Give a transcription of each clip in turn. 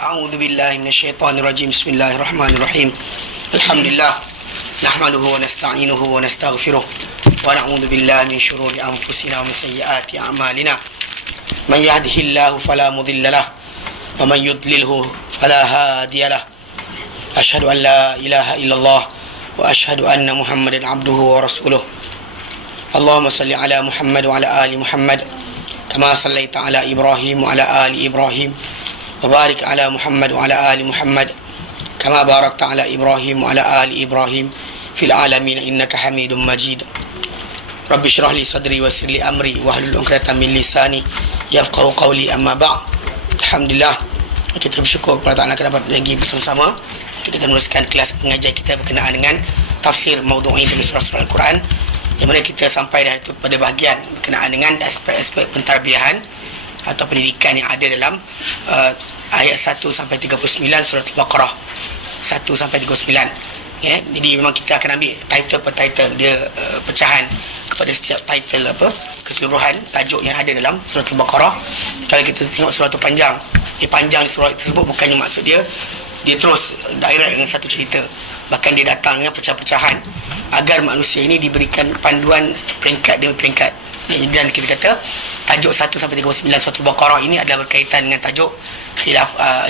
أعوذ بالله من الشيطان الرجيم. بسم الله الرحمن الرحيم. الحمد لله نحمده ونستعينه ونستغفره ونعوذ بالله من شرور أنفسنا ومن سيئات أعمالنا. من يهده الله فلا مضل له ومن يضلله فلا هادي له. أشهد أن لا إله إلا الله وأشهد أن محمدا عبده ورسوله. اللهم صل على محمد وعلى آل محمد كما صليت على إبراهيم وعلى آل إبراهيم وبارك على محمد وعلى آل محمد كما باركت على إبراهيم وعلى آل إبراهيم في العالمين إنك حميد مجيد. رب اشرح لي صدري ويسر لي أمري واحلل عقدة من لساني يفقهوا قولي. أما بعد. Alhamdulillah, kita bersyukur kepada Allah kerana dapat lagi bersama-sama kita akan meneruskan kelas pengajian kita berkenaan dengan tafsir maudhu'i dari surah-surah Al-Quran, yang mana kita sampai dah itu pada bahagian berkenaan dengan aspek-aspek pentarbiahan atau pendidikan yang ada dalam ayat 1 sampai 39 surah Al-Baqarah 1 sampai 39. Ya, jadi memang kita akan ambil title per title dia, pecahan kepada setiap title keseluruhan tajuk yang ada dalam surah Al-Baqarah. Kalau kita tengok surah itu panjang, panjang surah tersebut bukannya maksud dia terus direct dengan satu cerita, bahkan dia datang dengan pecah-pecahan agar manusia ini diberikan panduan peringkat demi peringkat. Dan kita kata tajuk 1 sampai 39 surah Al-Baqarah ini adalah berkaitan dengan tajuk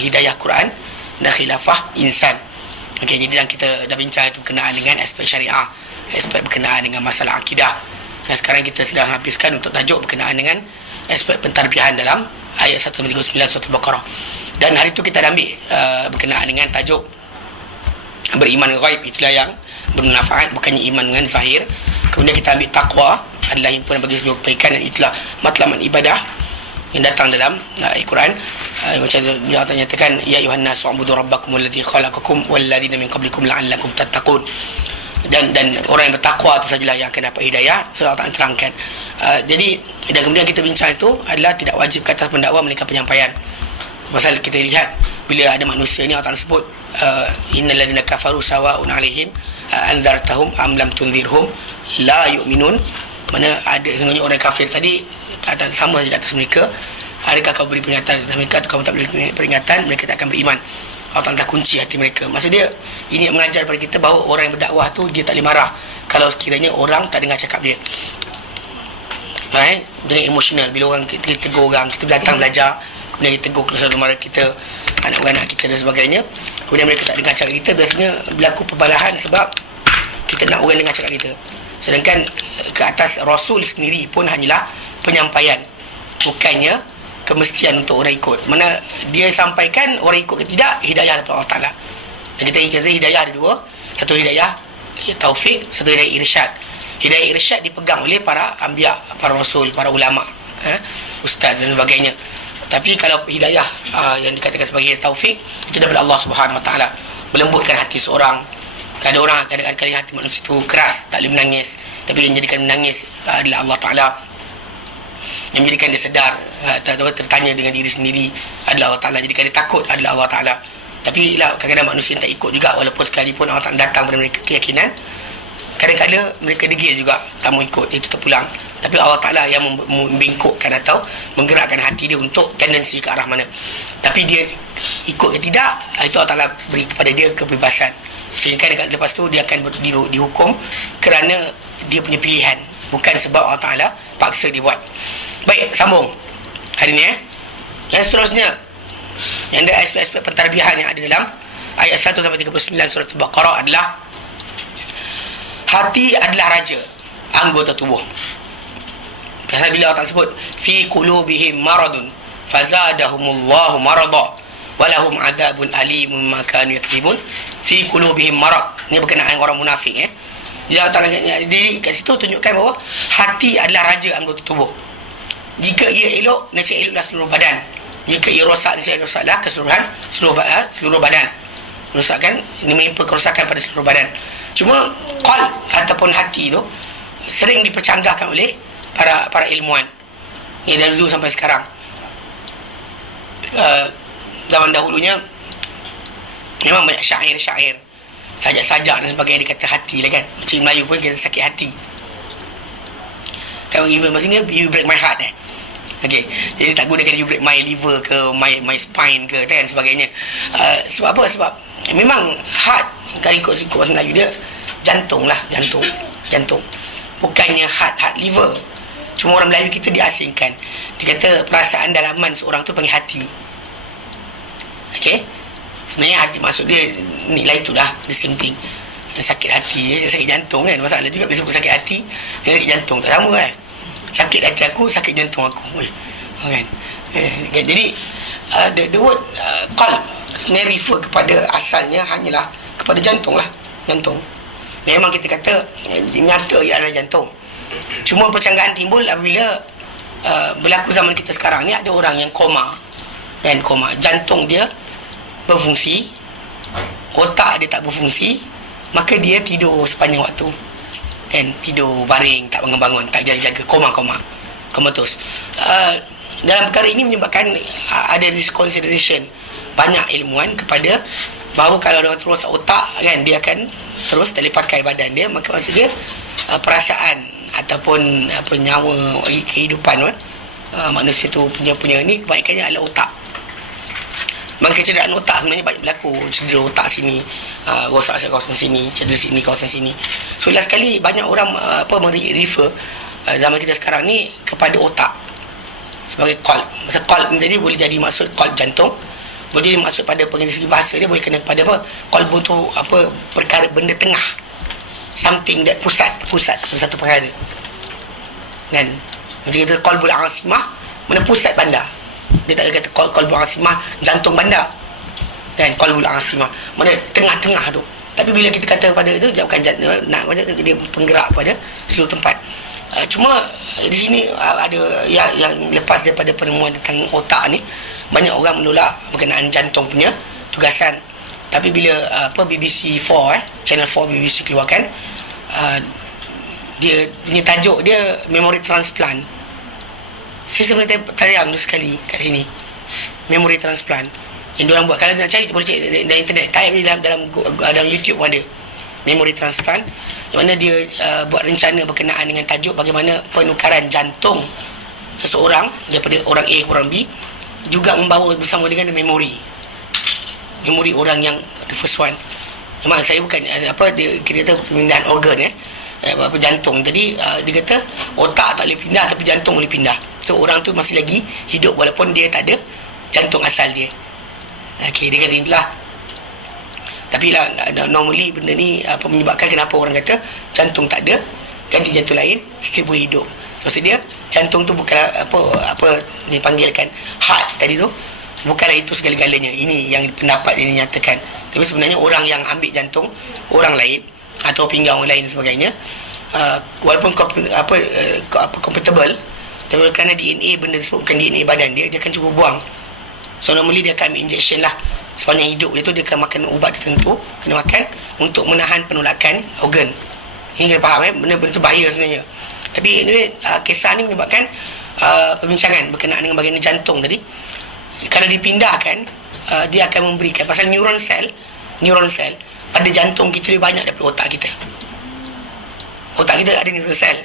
hidayah Quran dan khilafah insan. Okey, jadi dan kita dah bincang itu berkenaan dengan aspek syariah, aspek berkenaan dengan masalah akidah. Dan sekarang kita sedang habiskan untuk tajuk berkenaan dengan aspek pentarbiahan dalam ayat 1 sampai 39 surah Al-Baqarah. Dan hari itu kita dah ambil berkenaan dengan tajuk beriman ghaib, itulah yang bermanfaat, bukannya iman dengan zahir. Kemudian kita ambil takwa adalah himpunan bagi seluruh kebaikan, dan itulah matlaman ibadah yang datang dalam Al-Quran. Macam dia nyatakan, ya ayuhan nas ubudu rabbakum alladzi khalaqakum walladzina min qablikum la'allakum tattaqun. Dan orang yang bertakwa itu sajalah yang akan dapat hidayah. Surah Allah terangkan. Jadi dan kemudian kita bincang itu adalah tidak wajib ke atas pendakwa melainkan penyampaian. Pasal kita lihat bila ada manusia ni Allah sebut innal ladzina kafaru sawa'un 'alaihim anzartahum am lam tunzirhum la yu'minun. Mana ada sebenarnya orang kafir tadi ada sama saja atas mereka. Adakah kau beri peringatan kepada mereka, atau kau tak beri peringatan, mereka tak akan beriman. Allah dah kunci hati mereka. Maksud dia ini mengajar kepada kita bahawa orang yang berdakwah tu dia tak boleh marah kalau sekiranya orang tak dengar cakap dia. Baik, dengan emosional. Bila orang kita tegur orang, kita datang belajar, kemudian kita tegur saudara kita, anak-anak kita dan sebagainya, kemudian mereka tak dengar cakap kita, biasanya berlaku perbalahan sebab kita nak orang dengar cakap kita. Sedangkan ke atas Rasul sendiri pun hanyalah penyampaian, bukannya kemestian untuk orang ikut. Mana dia sampaikan, orang ikut ke tidak, hidayah daripada Allah Ta'ala. Dan kita kata hidayah ada dua, satu hidayah taufik, satu hidayah irsyad. Hidayah irsyad dipegang oleh para anbiya, para rasul, para ulama, ustaz dan sebagainya. Tapi kalau hidayah yang dikatakan sebagai taufik, itu daripada Allah Subhanahu Wa Ta'ala, melembutkan hati seorang. Ada orang kadang-kadang hati manusia itu keras, tak boleh menangis, tapi yang menjadikan menangis adalah Allah Ta'ala. Yang menjadikan dia sedar, tertanya dengan diri sendiri adalah Allah Ta'ala. Jadikan dia takut adalah Allah Ta'ala. Tapi kadang-kadang manusia tak ikut juga, walaupun sekalipun Allah Ta'ala datang kepada mereka keyakinan, kadang-kadang mereka degil juga, tak mau ikut, dia tetap pulang. Tapi Allah Ta'ala yang membengkokkan atau menggerakkan hati dia untuk tendensi ke arah mana. Tapi dia ikut ke tidak, itu Allah Ta'ala beri kepada dia kebebasan. Sehingga lepas tu dia akan dihukum kerana dia punya pilihan, bukan sebab Allah Ta'ala paksa dia buat. Baik, sambung hari ni. Yang seterusnya, yang ada aspek-aspek pentarbiahan yang ada dalam ayat 1 sampai 39 surah Al-Baqarah adalah hati adalah raja anggota tubuh. Pasal bila Allah sebut fi qulubihim maradun fazadahumullahu marada walahum adzabun alimun ma kanu yaktubun. Fi qulubihim marad, ni berkenaan orang munafik. Dia jadi kat situ tunjukkan bahawa hati adalah raja anggota tubuh. Jika ia elok, nescaya eloklah seluruh badan. Jika ia rosak, nescaya rosaklah keseluruhan seluruh badan. Merosakkan, ini menimpa kerosakan pada seluruh badan. Cuma qalb ataupun hati tu sering dipercanggahkan oleh para ilmuwan. Ini dari dulu sampai sekarang. Zaman dahulunya memang banyak syair-syair, sajak-sajak dan sebagainya dikata hati lah kan. Macam Melayu pun kita sakit hati. Kalau you break my heart Okey, jadi tak gunakan my liver ke my spine ke dan sebagainya. Sebab apa? Sebab memang heart, kalau ikut bahasa Melayu dia jantung. Bukannya heart liver. Cuma orang Melayu kita diasingkan. Dia kata perasaan dalaman seorang tu panggil hati. Okey. Sebenarnya hati maksud dia nilai tu dah, the same thing. Sakit hati, sakit jantung kan. Masalah juga bila sebut sakit hati, dia sakit jantung tak sama kan. Sakit hati aku, sakit jantung aku. Kan. Jadi the word qalb sebenarnya refer kepada asalnya hanyalah kepada jantung. Memang kita kata nyata ia adalah jantung. Cuma percanggahan timbul apabila berlaku zaman kita sekarang ni, ada orang yang koma. Jantung dia berfungsi, otak dia tak berfungsi, maka dia tidur sepanjang waktu. Tidur baring, tak bangun-bangun, tak jaga-jaga, komatus. Dalam perkara ini menyebabkan ada misconsideration banyak ilmuwan kepada bahawa kalau orang terus otak dia akan terus terlepakai badan dia, maka maksud dia perasaan ataupun nyawa kehidupan manusia tu punya ni kebaikannya adalah otak. Maka kecederaan otak sebenarnya banyak berlaku. Cedera otak sini, rosak kawasan sini, cedera sini, kawasan sini. So last sekali banyak orang refer zaman kita sekarang ni kepada otak sebagai qalb. Masa qalb ni tadi boleh jadi maksud qalb jantung, boleh jadi maksud pada pengenai segi bahasa dia boleh kena pada apa? Qalb tu perkara benda tengah. Something that pusat satu perkara. Kan? Macam kita qalbul asimah, mana pusat bandar. Dia tak kata qalbul asimah jantung bandar. Kan? Qalbul asimah mana tengah-tengah tu. Tapi bila kita kata pada itu dia bukan nak dia penggerak pada seluruh tempat. Cuma di sini ada yang lepas daripada penemuan tentang otak ni, banyak orang menolak berkenaan jantung punya tugasan. Tapi bila BBC 4 Channel 4 BBC keluarkan, dia punya tajuk dia memory transplant. Saya sebenarnya tayang sekali kat sini, memory transplant yang diorang buat. Kalau nak cari, boleh cari dalam internet, type dalam YouTube pun ada memory transplant, yang mana dia buat rencana berkenaan dengan tajuk bagaimana penukaran jantung seseorang daripada orang A ke orang B juga membawa bersama dengan memori orang yang the first one. Memang saya bukan kita kata pemindahan organ jantung tadi, dia kata otak tak boleh pindah tapi jantung boleh pindah. So orang tu masih lagi hidup walaupun dia tak ada jantung asal dia. Okey, dia kata itulah. Tapi lah normally benda ni menyebabkan kenapa orang kata jantung tak ada, ganti jantung lain, still boleh hidup. Maksud dia jantung tu bukan apa dipanggilkan heart tadi tu, bukanlah itu segala-galanya. Ini yang pendapat ini nyatakan. Tapi sebenarnya orang yang ambil jantung orang lain atau pinggang orang lain dan sebagainya, walaupun compatible, tapi kerana DNA benda tersebut bukan DNA badan dia akan cuba buang. So normally dia akan ambil injection lah. Sepanjang hidup dia tu dia akan makan ubat tertentu, kena makan untuk menahan penolakan organ. Ini kena faham benda-benda tu bahaya sebenarnya. Tapi anyway, kisah ni menyebabkan perbincangan berkenaan dengan bahagian jantung tadi. Kalau dipindahkan, dia akan memberikan pasal neuron cell pada jantung kita lebih banyak daripada otak kita. Otak kita ada neuron cell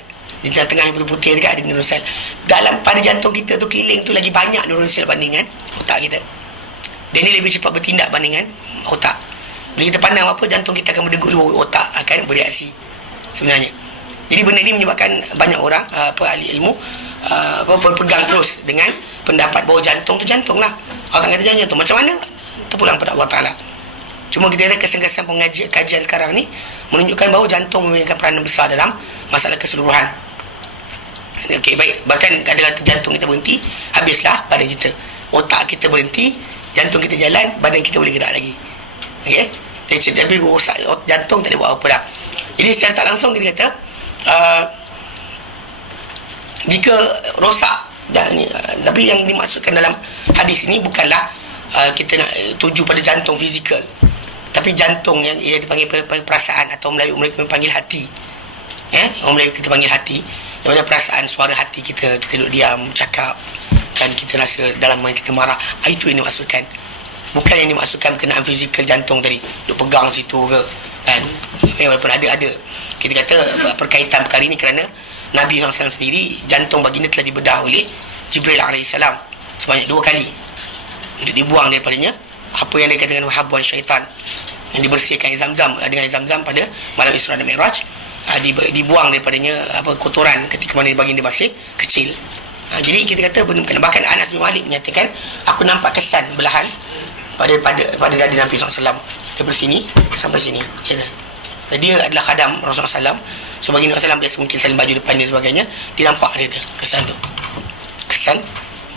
di tengah yang putih-putih dekat ada neuron cell. Pada jantung kita tu, keliling tu lagi banyak neuron cell bandingan otak kita. Dan ini lebih cepat bertindak bandingan otak. Bila kita pandang apa, jantung kita akan berdegup dulu, otak akan bereaksi sebenarnya. Jadi benda ini menyebabkan banyak orang ahli ilmu berpegang terus dengan pendapat bahawa jantung tu jantung lah. Orang kata jantung macam mana? Terpulang pada Allah Ta'ala. Cuma kita lihat kesan-kesan kajian sekarang ni menunjukkan bahawa jantung memiliki peranan besar dalam masalah keseluruhan. Okey, baik. Bahkan kadang-kadang jantung kita berhenti, habislah badan kita. Otak kita berhenti, jantung kita jalan, badan kita boleh gerak lagi. Okey? Tapi rosak jantung tak boleh buat apa dah. Jadi secara tak langsung dia kata jika rosak tapi yang dimaksudkan dalam hadis ini bukanlah kita nak tuju pada jantung fizikal, tapi jantung yang ia dipanggil perasaan, atau Melayu mereka panggil hati. Orang Melayu kita panggil hati, yang mana perasaan, suara hati kita duduk diam, cakap, dan kita rasa dalam mana kita marah. Itu yang dimaksudkan. Bukan yang dimaksudkan berkenaan fizikal jantung tadi, duk pegang situ ke kan. Walaupun ada kita kata perkaitan perkara ini kerana Nabi SAW sendiri, jantung baginda telah dibedah oleh Jibril alaihissalam sebanyak 2 kali untuk dibuang daripadanya apa yang dikatakan habuan syaitan, yang dibersihkan air Zam-Zam dengan air Zam-Zam pada malam Isra dan Mi'raj. Dibuang daripadanya kotoran ketika mana baginda masih kecil. Jadi kita kata benda bukan. Bahkan Anas bin Malik menyatakan, aku nampak kesan belahan pada dada Nabi SAW daripada sini sampai sini. Ya, dan dia adalah khadam Rasulullah SAW. So baginda SAW biasa mungkin saling baju depan dia sebagainya, dia nampak dia tu kesan tu, kesan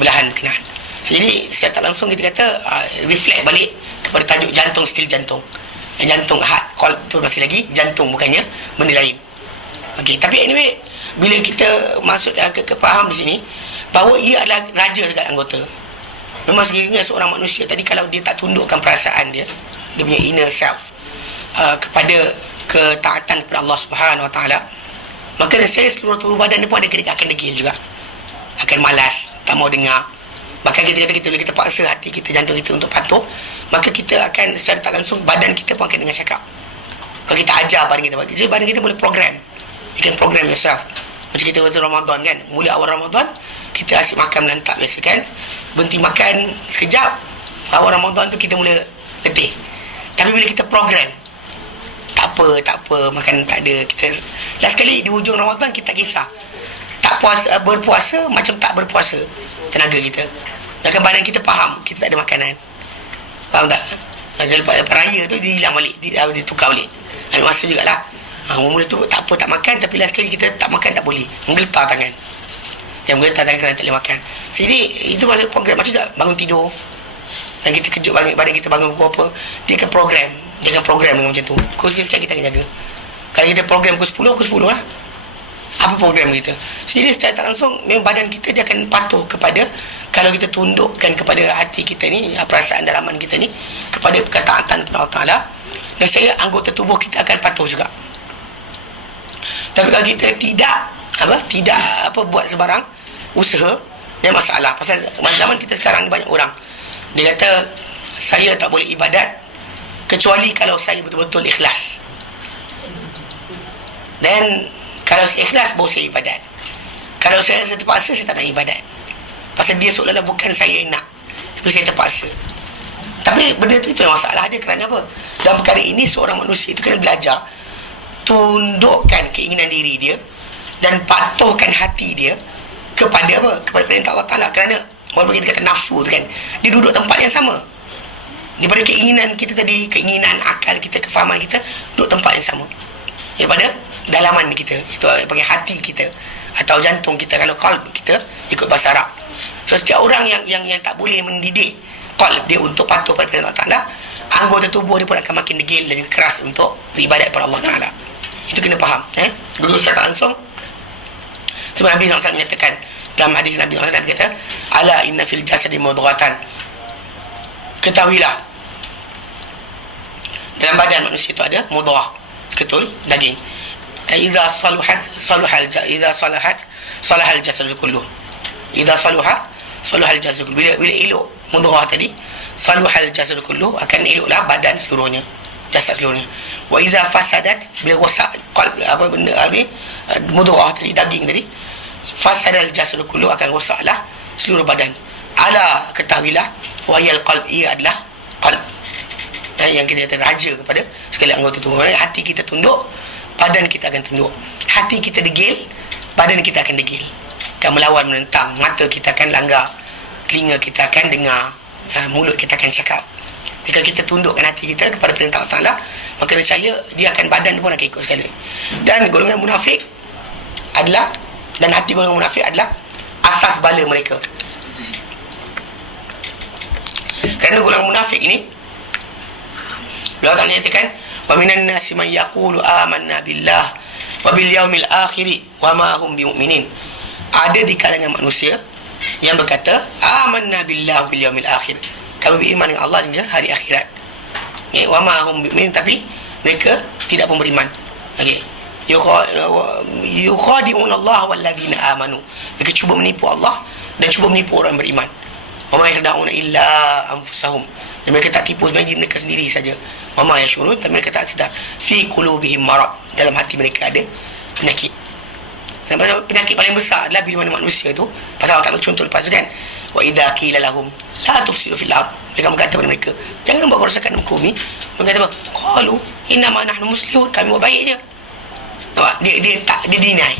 belahan kenaan. Jadi secara tak langsung kita kata reflect balik kepada tajuk jantung, stil jantung. Yang jantung heart call tu masih lagi jantung, bukannya benda lain. Okey, tapi anyway, bila kita masuk ke faham di sini bahawa ia adalah raja dekat anggota. Memang sekiranya seorang manusia tadi kalau dia tak tundukkan perasaan dia punya inner self kepada ketaatan kepada Allah Subhanahu Wa Taala, maka saya seluruh tubuh badan dia pun akan degil juga, akan malas, tak mau dengar. Bahkan kita kata bila kita paksa hati kita, jantung kita untuk patuh, maka kita akan secara tak langsung badan kita pun akan dengar cakap. Kalau kita ajar badan kita, jadi badan kita boleh program. You can program yourself. Macam kita waktu Ramadan kan, mula awal Ramadan kita asyik makan melantak biasa kan, berhenti makan sekejap, awal Ramadan tu kita mula letih. Tapi bila kita program, tak apa, makan tak ada, kita last kali di hujung Ramadan kita kisah tak puasa, berpuasa macam tak berpuasa, tenaga kita, dan badan kita faham kita tak ada makanan. Faham tak? Lepas raya tu dia hilang balik, dia tukar balik. Ada masa jugalah. Mula tu tak apa, tak makan, tapi last kali kita tak makan tak boleh, menggeletar tangan. Yang menggeletar tangan kerana tak boleh makan. Jadi itu masa program. Macam tak bangun tidur dan kita kejut badan kita bangun pukul apa, dia akan program dengan macam tu. Pukul sekali kita akan jaga. Kalau kita program pukul 10 lah, apa program kita. Jadi secara tak langsung memang badan kita dia akan patuh kepada, kalau kita tundukkan kepada hati kita ni, perasaan dalaman kita ni kepada ketaatan kepada Allah Ta'ala, dan saya anggota tubuh kita akan patuh juga. Tapi kalau kita tidak buat sebarang usaha, dia masalah. Pasal zaman kita sekarang ni banyak orang dia kata saya tak boleh ibadat kecuali kalau saya betul-betul ikhlas, dan kalau saya ikhlas baru saya ibadat. Kalau saya terpaksa, saya tak nak ibadat. Pasal dia seolah-olah bukan saya nak, tapi saya terpaksa. Tapi benda tu, itu yang masalah dia. Kerana apa? Dalam perkara ini seorang manusia itu kena belajar tundukkan keinginan diri dia dan patuhkan hati dia kepada apa? Kepada perintah Allah Ta'ala. Kerana walaupun kita kata nafsu tu kan, dia duduk tempat yang sama. Daripada keinginan kita tadi, keinginan akal kita, kefahaman kita, duduk tempat yang sama. Daripada dalaman kita, itu panggil hati kita atau jantung kita. Kalau qalb kita ikut bahasa Arab. So setiap orang yang tak boleh mendidik qalb dia untuk patuh pada perintah Allah Ta'ala, anggota tubuh dia pun akan makin degil dan keras untuk beribadat kepada Allah Ta'ala. Itu kena faham. Dulu secara langsung sebab Nabi SAW menyatakan dalam hadis Nabi SAW kata, ala inna fil jasadi mudghatan, ketahuilah dalam badan manusia itu ada mudghah, ketul, daging. Idza saluhat salahal jasad kulluh. Idza salahal jasad. Bila elok mudghah tadi, salahal jasad kulluh, akan eloklah badan seluruhnya, jasad seluruhnya. Wa idza fasadat, bila rosak mudghah tadi, daging tadi, fasadal jasad kulluh, akan rosaklah seluruh badan. Ala, ketahuilah, wa yal qalb, ia adalah qalb, yang kita kata raja kepada segala anggota tubuh. Hati kita tunduk, badan kita akan tunduk. Hati kita degil, badan kita akan degil, akan melawan, menentang. Mata kita akan langgar, telinga kita akan dengar, mulut kita akan cakap. Jika kita tundukkan hati kita kepada perintah Allah Ta'ala, maka saya dia akan, badan pun akan ikut sekali. Dan golongan munafik adalah, dan hati golongan munafik adalah asas bala mereka. Kerana golongan munafik ini, Allah Ta'ala nyatakan, wa minan nasi man yaqulu amanna billah wa bil yaumil akhir wa ma hum bimu'minin. Ada di kalangan manusia yang berkata amanna billah wa bil yaumil akhir, kami beriman dengan Allah dan hari akhirat. Wa ma hum bimu'minin, tapi mereka tidak pun beriman. Okey. Yukhadi'un Allah wal ladina amanu. Mereka cuba menipu Allah dan cuba menipu orang beriman. Wa ma yakhda'una illa anfusahum. Dan mereka tak tipu sebenarnya diri mereka sendiri saja. Wa ma yashurun, tapi mereka tak sedar. Fi qulubihim marad, dalam hati mereka ada penyakit. Dan penyakit paling besar adalah bila mana manusia tu, pasal Allah Ta'ala contoh lepas tu kan, wa idza qila lahum la tufsidu fil ard, mereka berkata kepada mereka, jangan buat kerosakan dalam bumi. Mereka kata apa? Qalu inna ma nahnu muslihun, kami buat baik je. Nampak? Dia deny.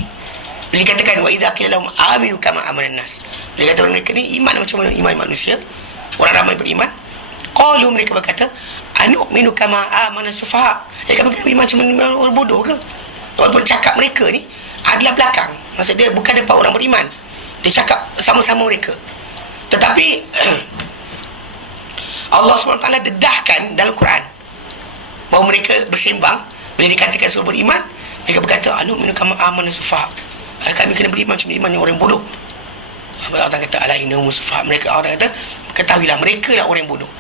Bila dikatakan wa idza qila lahum aminu kama amanan nas, dia kata mereka ni iman macam mana iman manusia, orang ramai beriman. Qalu, mereka berkata, anu'minu kama amana sufaha, kami beriman macam mana orang bodoh ke? Walaupun cakap mereka ni adalah belakang, maksud dia bukan depan orang beriman, dia cakap sama-sama mereka. Tetapi Allah SWT dedahkan dalam Quran bahawa mereka bersembang. Bila dikatakan suruh beriman, mereka berkata anu'minu kama amana sufaha, kami kena beriman macam beriman yang orang bodoh. Allah kata ala innahum sufaha, mereka orang kata ketahuilah mereka lah orang bodoh.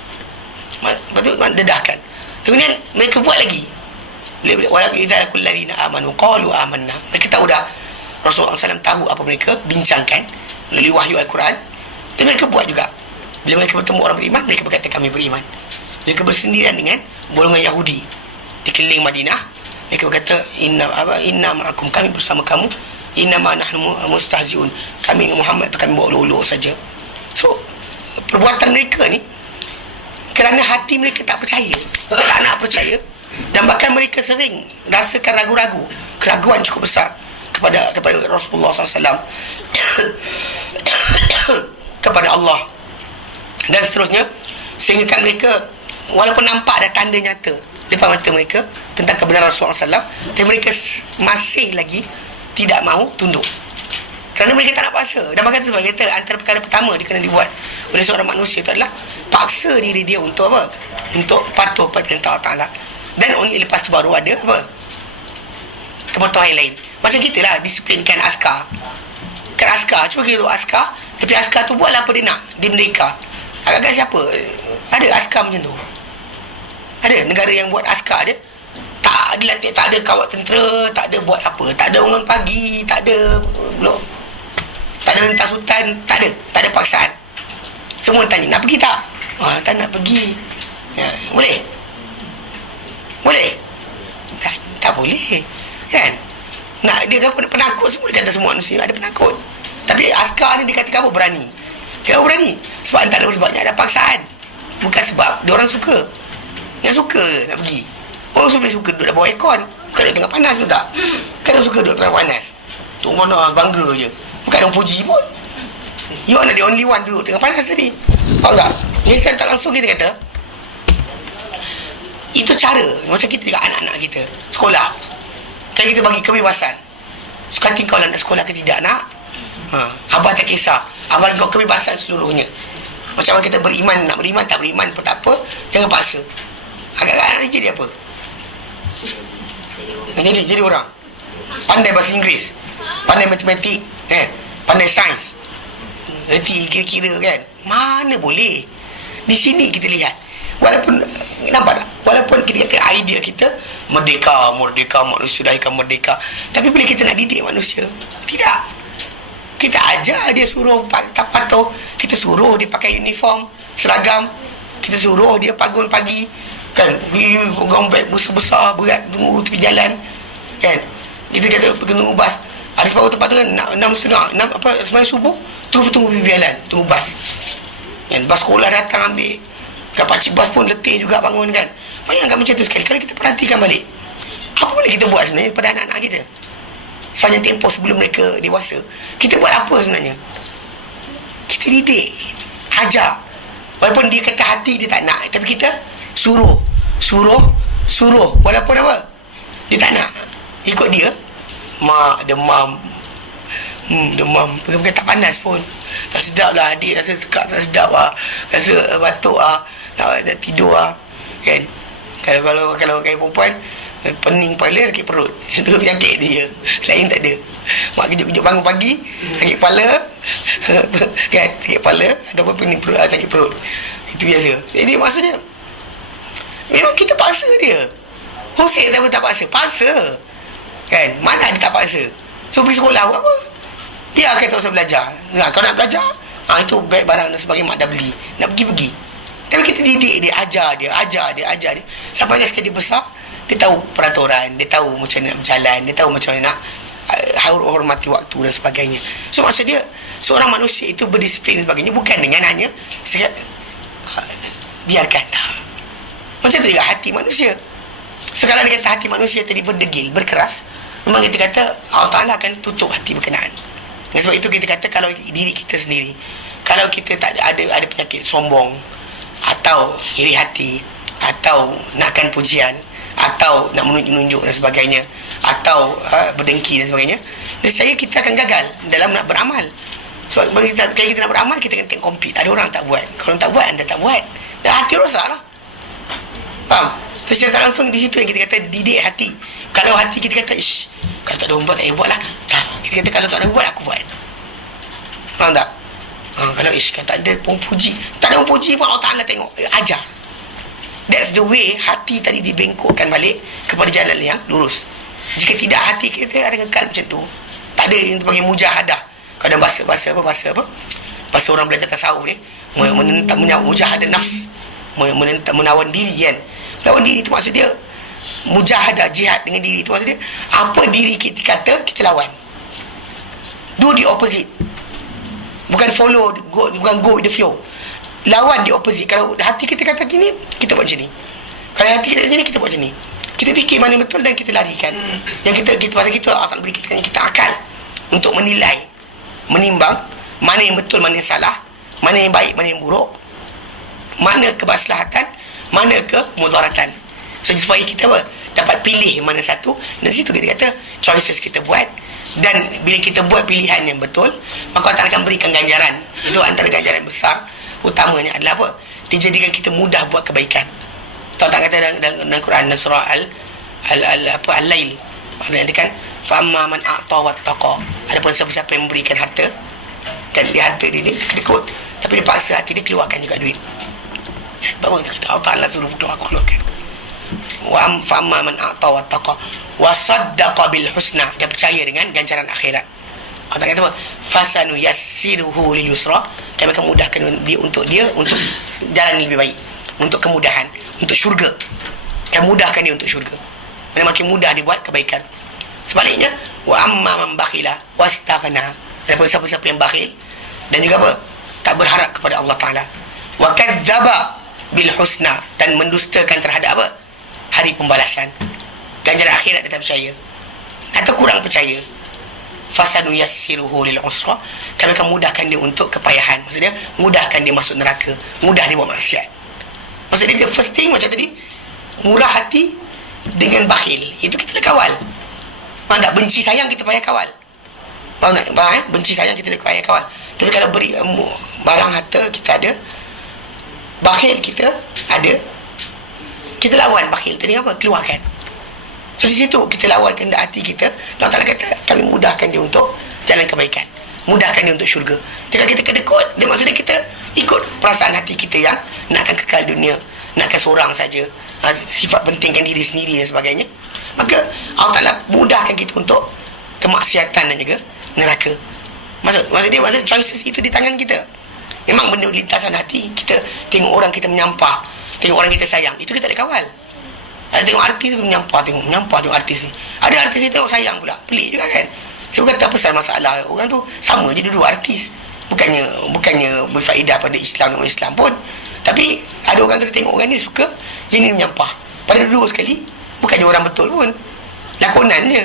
Betul, dedahkan. Kemudian mereka buat lagi, walau idza kulladzina amanu qalu amanna, mereka tahu dah, Rasulullah SAW tahu apa mereka bincangkan melalui wahyu Al-Quran, dan mereka buat juga. Bila mereka bertemu orang beriman, mereka berkata kami beriman. Mereka bersendirian dengan golongan Yahudi di keliling Madinah. Mereka berkata inna ma'akum, kami bersama kamu, inna ma nahnu mustahziun, kami Muhammad tu kami bawa ulu-ulu saja. So perbuatan mereka ni kerana hati mereka tak percaya, tak nak percaya, dan bahkan mereka sering rasakan ragu-ragu, keraguan cukup besar kepada Rasulullah SAW, kepada Allah dan seterusnya, sehingga kan mereka walaupun nampak ada tanda nyata depan mata mereka tentang kebenaran Rasulullah SAW, tapi mereka masih lagi tidak mahu tunduk kerana mereka tak nak paksa. Dan bahkan tu sebab kata antara perkara pertama dia kena dibuat oleh seorang manusia itu adalah paksa diri dia untuk apa? Untuk patuh pada perintah Allah Ta'ala. Dan only lepas tu baru ada apa? Kebutuhan lain. Macam kita lah disiplinkan askar. Kan askar, cuba kita duduk askar, tapi askar tu buatlah apa dia nak, dia merdeka. Agak-agak siapa? Ada askar macam tu? Ada negara yang buat askar dia tak ada latih, tak ada kawat tentera, tak ada buat apa, tak ada bangun pagi, tak ada blok, tak ada rentas hutan, tak ada paksaan. Semua tanya, nak pergi tak? Tak nak pergi. Ya, boleh? Boleh? Tak boleh. Kan? Nak dia kan penakut semua, dia kata semua manusia ada penakut. Tapi askar ni dikatakan apa? Berani. Kenapa berani? Sebab antara sebabnya ada paksaan. Bukan sebab dia orang suka. Yang suka nak pergi. Orang boleh suka duduk dalam bawah aircon, bukan duduk tengah panas, betul tak? Kan orang suka duduk tengah panas. Tu mana bangga je. Bukan orang puji pun. You are the only one duduk tengah panas tadi. Faham tak? Ni secara tak langsung kita kata, itu cara macam kita dengan anak-anak kita sekolah. Kan kita bagi kebebasan. Suka hati kau lah nak sekolah ke tidak nak. Abang tak kisah. Abang kau kebebasan seluruhnya. Macam mana kita beriman, nak beriman, tak beriman pun tak apa. Jangan paksa. Agak-agak anak ni jadi apa? Jadi orang pandai bahasa Inggeris, pandai matematik, pandai sains, reti kira-kira kan. Mana boleh. Di sini kita lihat, walaupun nampak tak? Walaupun kita kata idea kita merdeka manusia dahkan merdeka, tapi bila kita nak didik manusia, tidak. Kita ajar dia, suruh tak patuh, kita suruh dia pakai uniform seragam, kita suruh dia bangun pagi kan, pergi pegang beg besar-besar berat, tunggu tepi jalan kan. Kita kata pergi tunggu bas, ada sebab tempat tu kan 6:30 sembahyang subuh, tunggu tepi jalan, tunggu bas kan. Bas sekolah datang ambil kan, pakcik bas pun letih juga bangun kan. Bayangkan macam tu sekali. Kalau kita perhatikan balik, apa boleh kita buat sebenarnya pada anak-anak kita sepanjang tempoh sebelum mereka dewasa? Kita buat apa sebenarnya? Kita didik, hajar. Walaupun dia kata hati dia tak nak, tapi kita suruh walaupun apa dia tak nak ikut dia. Mak demam, bukan tak panas pun, tak sedap lah adik, rasa tekak tak sedap lah, rasa batuk lah, nak tidur lah kan. Kalau kain perempuan pening kepala, sakit perut, itu penyakit dia, lain tak ada. Mak kejut-kejut bangun pagi, sakit kepala kan, sakit kepala, ada apa pening perut, sakit perut, itu biasa. Jadi maksudnya memang kita paksa dia. Hussein tak paksa kan, mana dia tak paksa. So pergi sekolah buat apa? Dia akan tak usah belajar. Kau nak belajar, itu beg barang dan sebagainya mak dah beli, nak pergi. Tapi kita didik dia, ajar dia sampai sekali dia besar, dia tahu peraturan, dia tahu macam mana nak berjalan, dia tahu macam mana nak hormati waktu dan sebagainya. So maksud dia, seorang manusia itu berdisiplin dan sebagainya bukan dengan hanya biarkan. Macam tu juga hati manusia. Sekarang dia kata hati manusia tadi berdegil, berkeras, memang kita kata Allah Ta'ala akan tutup hati berkenaan. Dan sebab itu kita kata kalau diri kita sendiri, kalau kita tak ada penyakit sombong, atau iri hati, atau nakkan pujian, atau nak menunjuk dan sebagainya, atau berdengki dan sebagainya, nescaya kita akan gagal dalam nak beramal. Sebab kalau kita nak beramal, kita akan compete. Ada orang tak buat, kalau tak buat, anda tak buat, dan hati rosak lah. Faham? So, secara tak langsung di situ yang kita kata didik hati. Kalau hati kita kata, ish, kalau tak ada orang buat, tak payah buat lah. Tak, kita kata kalau tak ada buat, aku buat. Faham tak? Kalau ish, kalau tak ada pun puji, tak ada pun puji pun Allah Ta'ala tengok, ajar. That's the way hati tadi dibengkokkan balik kepada jalan yang lurus. Jika tidak, hati kita ada kekal macam tu. Tak ada yang dipanggil mujahadah. Kalau dalam bahasa apa? Bahasa orang belajar tasawuf ni, menentang mujahadah nafs, menawan diri kan. Melawan diri tu maksud dia mujahadah, jihad dengan diri tu maksud dia apa diri kita kata, kita lawan. Do the opposite. Bukan follow, bukan go with the flow. Lawan the opposite. Kalau hati kita kata gini, kita buat macam ni. Kalau hati kita sini, kita buat macam ni. Kita fikir mana yang betul dan kita larikan. Yang kita pada kita akan beri kita akal untuk menilai, menimbang mana yang betul, mana yang salah, mana yang baik, mana yang buruk, mana kemaslahatan, mana kemudaratan. So supaya kita dapat pilih mana satu. Dan situ kita kata choices kita buat. Dan bila kita buat pilihan yang betul, maka Allah akan berikan ganjaran. Itu antara ganjaran besar utamanya adalah apa? Dijadikan kita mudah buat kebaikan. Allah kata dalam Quran, dalam surah Al-Lail, maksudnya kan, fa amma man a'ta wattaqa. Adapun siapa-siapa yang memberikan harta, dan dia harta dia ni kedekut, tapi dia paksa hati dia keluarkan juga duit. Baru dia kata Allah Ta'ala suruh keluarkan. Wa amma man a'ta wattaqa wa saddaqa bil husna. Dia percaya dengan ganjaran akhirat. Allah kata apa? Fasanu yassiruhu lil yusra. Kami akan mudahkan untuk jalan yang lebih baik, untuk kemudahan, untuk syurga. Kami mudahkan dia untuk syurga. Mana makin mudah dibuat kebaikan. Sebaliknya, wa amma man bakhila wastaghna. Adapun siapa-siapa yang bakhil dan juga apa? Tak berharap kepada Allah Ta'ala. Wa kadzdzaba bil husna, dan mendustakan terhadap apa? Hari pembalasan. Ganjaran akhirat dia tak percaya atau kurang percaya. Fasanu yassiruhu lil usra. Kami akan mudahkan dia untuk kepayahan. Maksudnya mudahkan dia masuk neraka, mudah dia buat maksiat. Maksudnya the first thing macam tadi, murah hati dengan bakhil, itu kita nak kawal. Faham tak? Benci sayang kita payah kawal. Faham tak? Benci sayang kita payah kawal. Tapi kalau beri barang harta kita ada, bakhil kita ada, kita lawan bakhil tadi apa? Keluarkan. So di situ kita lawan kehendak hati kita. Allah Ta'ala kata kami mudahkan dia untuk jalan kebaikan, mudahkan dia untuk syurga. Kalau kita kedekut, dia maksudnya kita ikut perasaan hati kita yang nakkan kekal dunia, nakkan seorang saja, sifat pentingkan diri sendiri dan sebagainya. Maka Allah Ta'ala mudahkan kita untuk kemaksiatan dan juga neraka. Maksud dia choices itu di tangan kita. Memang benda lintasan hati, kita tengok orang kita menyampah, tengok orang kita sayang, itu kita tak kawal. Ada tengok artis tu menyampah, tengok artis ni. Ada artis ni tengok sayang pula, pelik juga kan. Saya kata apa pasal masalah, orang tu sama je dua artis. Bukannya berfaedah pada Islam dan Islam pun. Tapi ada orang tu tengok orang ni suka, jenis menyampah. Pada dua sekali, bukannya orang betul pun, lakonan je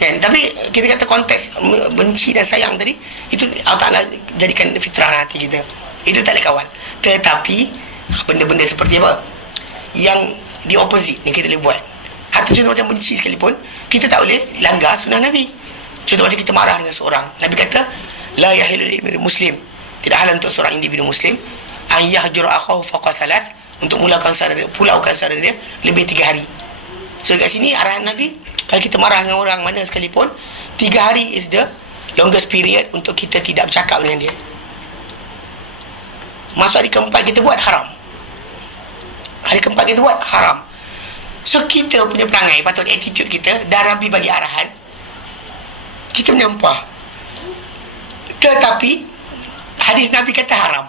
kan. Tapi kita kata konteks benci dan sayang tadi, itu Allah Ta'ala jadikan fitrah hati kita. Itu tak boleh kawal. Tetapi benda-benda seperti apa yang di opposite ni kita boleh buat. Atau contoh macam benci sekalipun, kita tak boleh langgar sunnah Nabi. Contoh macam kita marah dengan seorang, Nabi kata la yahillu lil muslim, tidak halal untuk seorang individu muslim an yahjura akhahu fawqa thalath, untuk pulaukan saudara dia lebih 3 hari. So kat sini arahan Nabi, kalau kita marah dengan orang mana sekalipun, 3 hari is the longest period untuk kita tidak bercakap dengan dia. Masuk hari keempat kita buat haram. Hari keempat kita buat haram. So kita punya perangai, patut attitude kita, dah Nabi bagi arahan, kita menyampah. Tetapi hadis Nabi kata haram.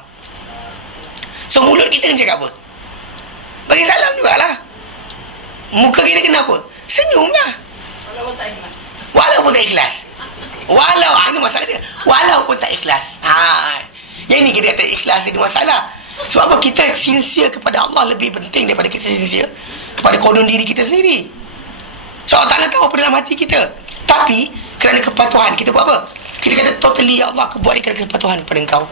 So mulut kita kena cakap apa? Bagi salam jugalah. Muka kita kenapa? Senyumlah. Walaupun tak ikhlas. Ini masalah dia. Walaupun tak ikhlas. Yang ni kita kata ikhlas itu masalah. Sebab apa? Kita sincere kepada Allah lebih penting daripada kita sincere kepada konon diri kita sendiri. So Allah Ta'ala tahu apa dalam hati kita. Tapi kerana kepatuhan kita buat apa? Kita kata totally, ya Allah, aku buat ini kerana kepatuhan kepada engkau,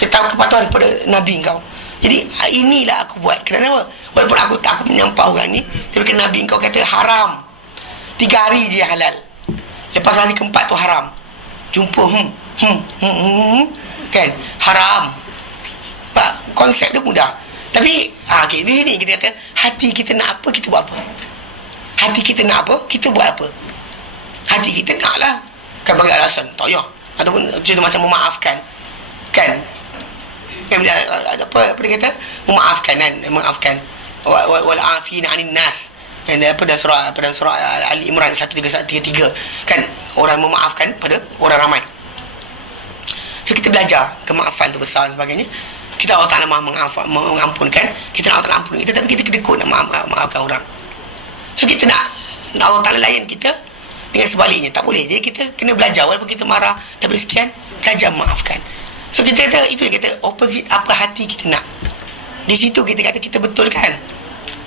kepatuhan kepada Nabi engkau. Jadi inilah aku buat. Kerana apa? Walaupun aku tak menyampah orang ni, tapi kerana Nabi engkau kata haram 3 hari je halal, lepas hari keempat tu haram. Jumpa kan, haram. Konsep dia mudah. Tapi okay, di sini kita kata hati kita nak apa, kita buat apa. Hati kita nak apa, kita buat apa. Hati kita nak lah, kan bagi alasan tak payah, ataupun cerita macam memaafkan, kan apa dia kata, memaafkan wal afina 'anil nas, dan apa dalam surah Ali Imran 133 kan, orang memaafkan pada orang ramai. So kita belajar kemaafan tu besar dan sebagainya. Kita Allah Ta'ala maha mengampunkan, kita nak Allah Ta'ala ampun kita, tapi kita kedekut nak maafkan orang. So kita nak Allah Ta'ala layan kita dengan sebaliknya, tak boleh. Jadi kita kena belajar, walaupun kita marah, tapi sekian belajar maafkan. So kita kata, itu yang kita opposite apa hati kita nak. Di situ kita kata kita betulkan.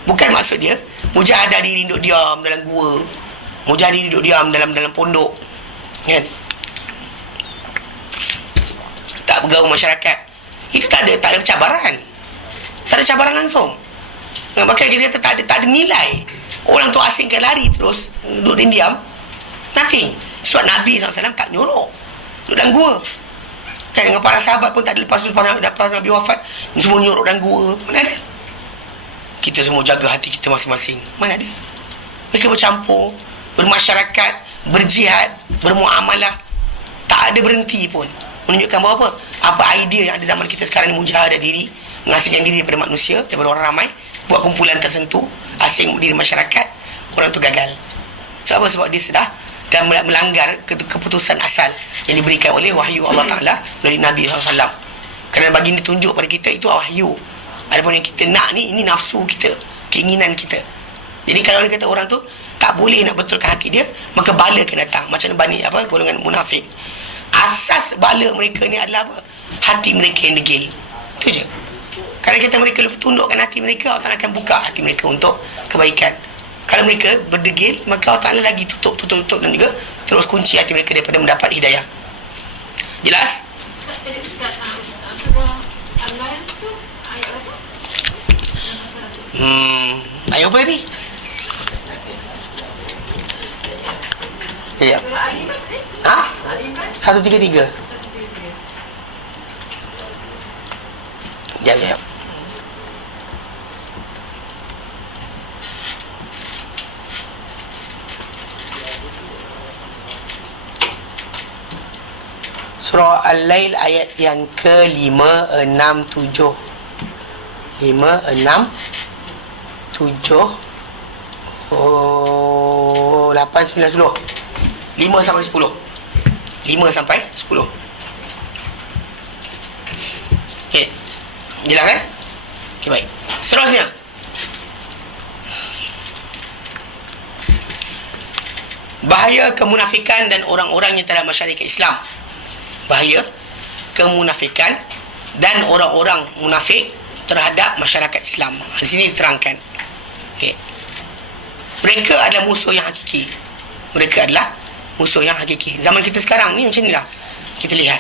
Bukan maksud dia mujahadah diri duduk diam dalam gua, mujahadah diri duduk diam dalam pondok, kan, tak bergaul masyarakat. Itu tak ada cabaran. Tak ada cabaran langsung. Maka kita kata tak ada nilai. Orang tu asingkan lari terus duduk diam, nothing. Sebab Nabi SAW tak nyuruh duduk dalam gua, kan, dengan para sahabat pun tak ada. Lepas Nabi wafat, semua nyuruh dalam gua. Mana ada? Kita semua jaga hati kita masing-masing. Mana ada? Mereka bercampur, bermasyarakat, berjihad, bermuamalah, tak ada berhenti pun. Menunjukkan bahawa apa idea yang ada zaman kita sekarang ni, mujahadah diri, mengasingkan diri daripada manusia, daripada orang ramai, buat kumpulan tersentuh, asing diri masyarakat, orang tu gagal. Sebab apa? Sebab dia sudah dan melanggar keputusan asal yang diberikan oleh wahyu Allah Ta'ala melalui Nabi SAW. Kerana bagi dia tunjuk pada kita, itu wahyu. Adapun yang kita nak ni, ini nafsu kita, keinginan kita. Jadi kalau dia kata orang tu tak boleh nak betulkan hati dia, maka bala akan datang. Macam mana golongan munafik. Asas bala mereka ni adalah apa? Hati mereka yang degil. Itu je. Kalau kita mereka tundukkan hati mereka, Allah Ta'ala akan buka hati mereka untuk kebaikan. Kalau mereka berdegil, maka Allah Ta'ala lagi tutup dan juga terus kunci hati mereka daripada mendapat hidayah. Jelas? Ayat apa ni? Ya. 133. Ya. Surah Al-Lail ayat yang ke-5, 6, 7. 5, 6, 7, 8, 9, 10. 5 sampai 10. 5 sampai 10. Okey. Jelas kan? Okey, baik. Seterusnya. Bahaya kemunafikan dan orang-orang yang terhadap masyarakat Islam. Bahaya kemunafikan dan orang-orang munafik terhadap masyarakat Islam. Di sini diterangkan. Okey. Mereka adalah musuh yang hakiki. Mereka adalah musuh yang hakiki. Zaman kita sekarang ni macam inilah. Kita lihat,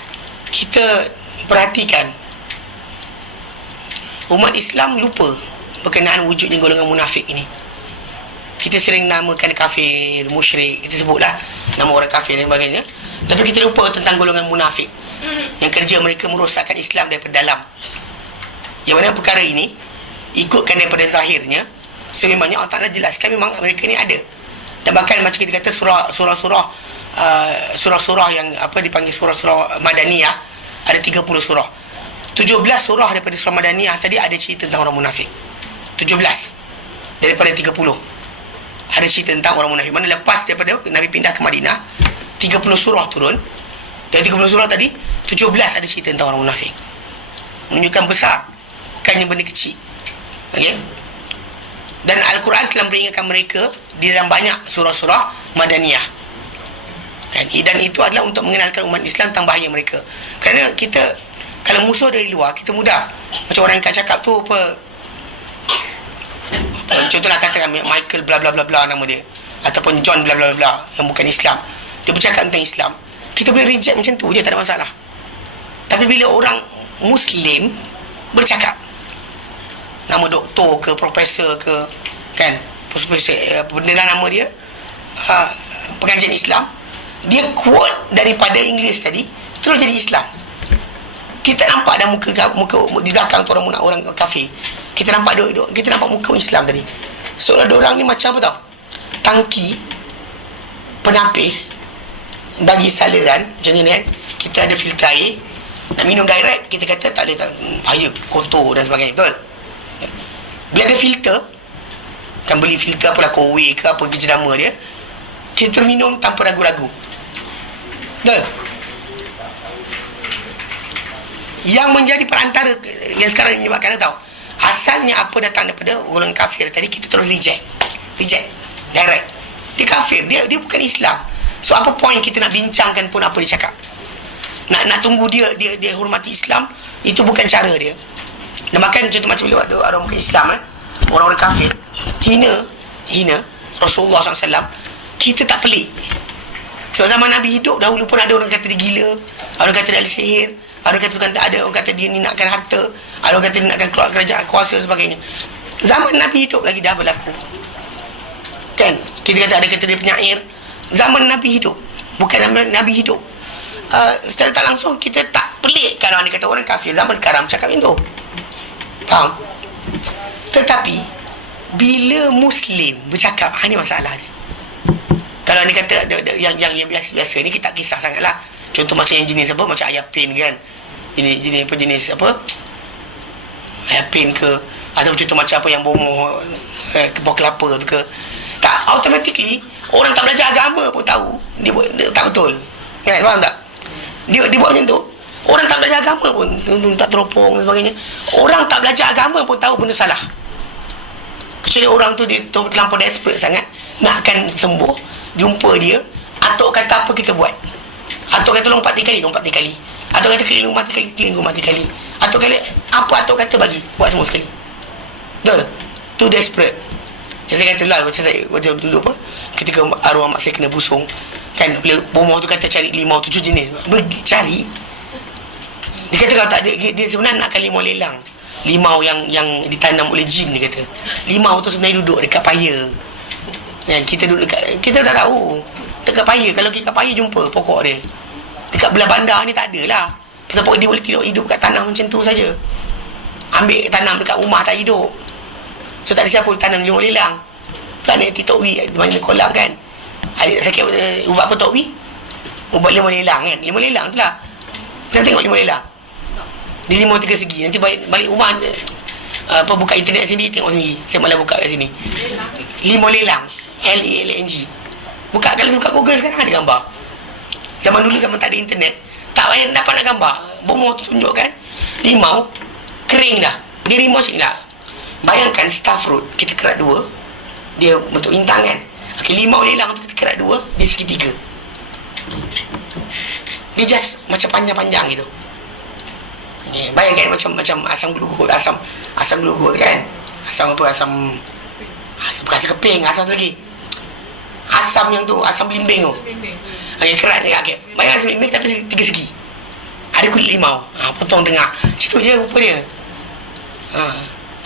kita perhatikan, umat Islam lupa berkenaan wujudnya golongan munafik ini. Kita sering namakan kafir, musyrik, kita sebutlah nama orang kafir dan sebagainya, tapi kita lupa tentang golongan munafik yang kerja mereka merosakkan Islam daripada dalam. Yang mana perkara ini ikutkan daripada zahirnya, sememangnya Allah Ta'ala jelaskan memang mereka ni ada. Dan bahkan macam kita kata surah-surah yang apa dipanggil surah-surah Madaniyah, ada 30 surah. 17 surah daripada surah Madaniyah tadi ada cerita tentang orang munafik. 17 daripada 30 ada cerita tentang orang munafik. Mana lepas daripada Nabi pindah ke Madinah, 30 surah turun. Dari 30 surah tadi, 17 ada cerita tentang orang munafik. Menunjukkan besar, bukannya benda kecil. Okey. Dan Al-Quran telah memperingatkan mereka di dalam banyak surah-surah Madaniyah. kan? Dan itu adalah untuk mengenalkan umat Islam tentang bahaya mereka. Kerana kita, kalau musuh dari luar, kita mudah. Macam orang yang akan cakap tu apa, contohlah katakan Michael bla bla bla bla nama dia, ataupun John bla bla bla yang bukan Islam, dia bercakap tentang Islam, kita boleh reject macam tu je, tak ada masalah. Tapi bila orang Muslim bercakap, nama doktor ke, profesor ke, kan, profesor, benda lah nama dia, pengajian Islam, dia quote daripada Inggeris tadi, terus jadi Islam. Kita nampak dah muka di belakang tu orang kafir. Kita nampak muka Islam tadi. Seolah orang ni macam apa tau? Tangki penapis bagi saluran macam ni kan. Kita ada filter air, nak minum direct, kita kata tak ada, bahaya, kotor dan sebagainya, betul? Bila ada filter, kan beli filter apalah, Kowe ke apa ke jenama dia, kita terus minum tanpa ragu-ragu, betul? Yang menjadi perantara yang sekarang menyebabkan tahu, asalnya apa datang daripada orang kafir tadi, kita terus reject direct. Dia kafir, dia bukan Islam. So apa point kita nak bincangkan pun apa dia cakap? Nak tunggu dia hormati Islam, itu bukan cara dia. Dan makan contoh macam bila ada orang bukan Islam, orang-orang kafir hina Rasulullah SAW, kita tak pelik. Sebab zaman Nabi hidup dahulu pun ada orang kata dia gila, ada orang kata dia ahli sihir, ada orang kata tak ada, orang kata dia ni nakkan harta, ada orang kata dia nakkan keluar kerajaan kuasa dan sebagainya. Zaman Nabi hidup lagi dah berlaku, kan? Kita kata ada kata dia penyair, zaman Nabi hidup, bukan Nabi hidup. Secara tak langsung kita tak pelik kalau anda kata orang kafir zaman sekarang cakap macam tu, faham? Tetapi bila Muslim bercakap, ini masalah dia. Kalau anda kata yang biasa ni, kita tak kisah sangat lah. Contoh macam yang jenis apa, macam ayah pain kan, jenis apa, ayah pain ke, atau contoh macam apa yang bomoh buah kelapa tu ke, tak, automatically orang tak belajar agama pun tahu dia tak betul, kan? Faham tak? Dia buat macam tu, orang tak belajar agama pun tak teropong dan sebagainya, orang tak belajar agama pun tahu benda salah. Kecuali orang tu dia terlampau desperate sangat nakkan sembuh, jumpa dia, atau kata apa kita buat, atau kata lompat 3 kali, atau kata keliling rumah 3 kali, atau kali apa, atau kata bagi buat semua sekali, betul? Tu desperate. Saya kata lah, macam dulu apa, ketika arwah mak saya kena busung, kan, bila bomoh tu kata cari limau 7 jenis, cari, dia kata kalau tak ada, dia sebenarnya nakkan limau lelang, limau yang ditanam oleh jin. Dia kata limau tu sebenarnya duduk dekat paya, kan? Kita duduk dekat, kita tak tahu dekat paya. Kalau kita kat paya jumpa pokok dia, dekat belah bandar ni tak ada lah. Sebab dia boleh hidup kat tanah macam tu saja. Ambil tanam dekat rumah tak hidup. So tak ada siapa tanam limau lelang. Planet Tok Wee mana kolam kan, adik sakit ubat apa Tok Wee, ubat limau lelang kan. Limau lelang tu lah, pernah tengok limau lelang? Dia limau 3 segi. Nanti balik rumah buka internet sini, tengok sini. Saya malah buka kat sini, limau lelang, LELNG. Buka, kalau buka Google sekarang ada gambar. Zaman dulu kan tak ada internet, tak payah dapat nak gambar. Bomoh tu tunjuk kan, limau kering dah, dia limau sini lah. Bayangkan starfruit, kita kerat 2, dia bentuk bintang kan. Okay, limau lelang tu kita kerat 2, dia segitiga. Dia just macam panjang-panjang gitu. Bayangkan macam asam glugur, asam glugur kan, asam apa, asam keping, asam lagi, asam yang tu, asam belimbing tu. Okay, kerat ni. Okay, bayangkan asam belimbing tapi 3 segi, ada kulit limau, potong tengah, situ je rupa dia.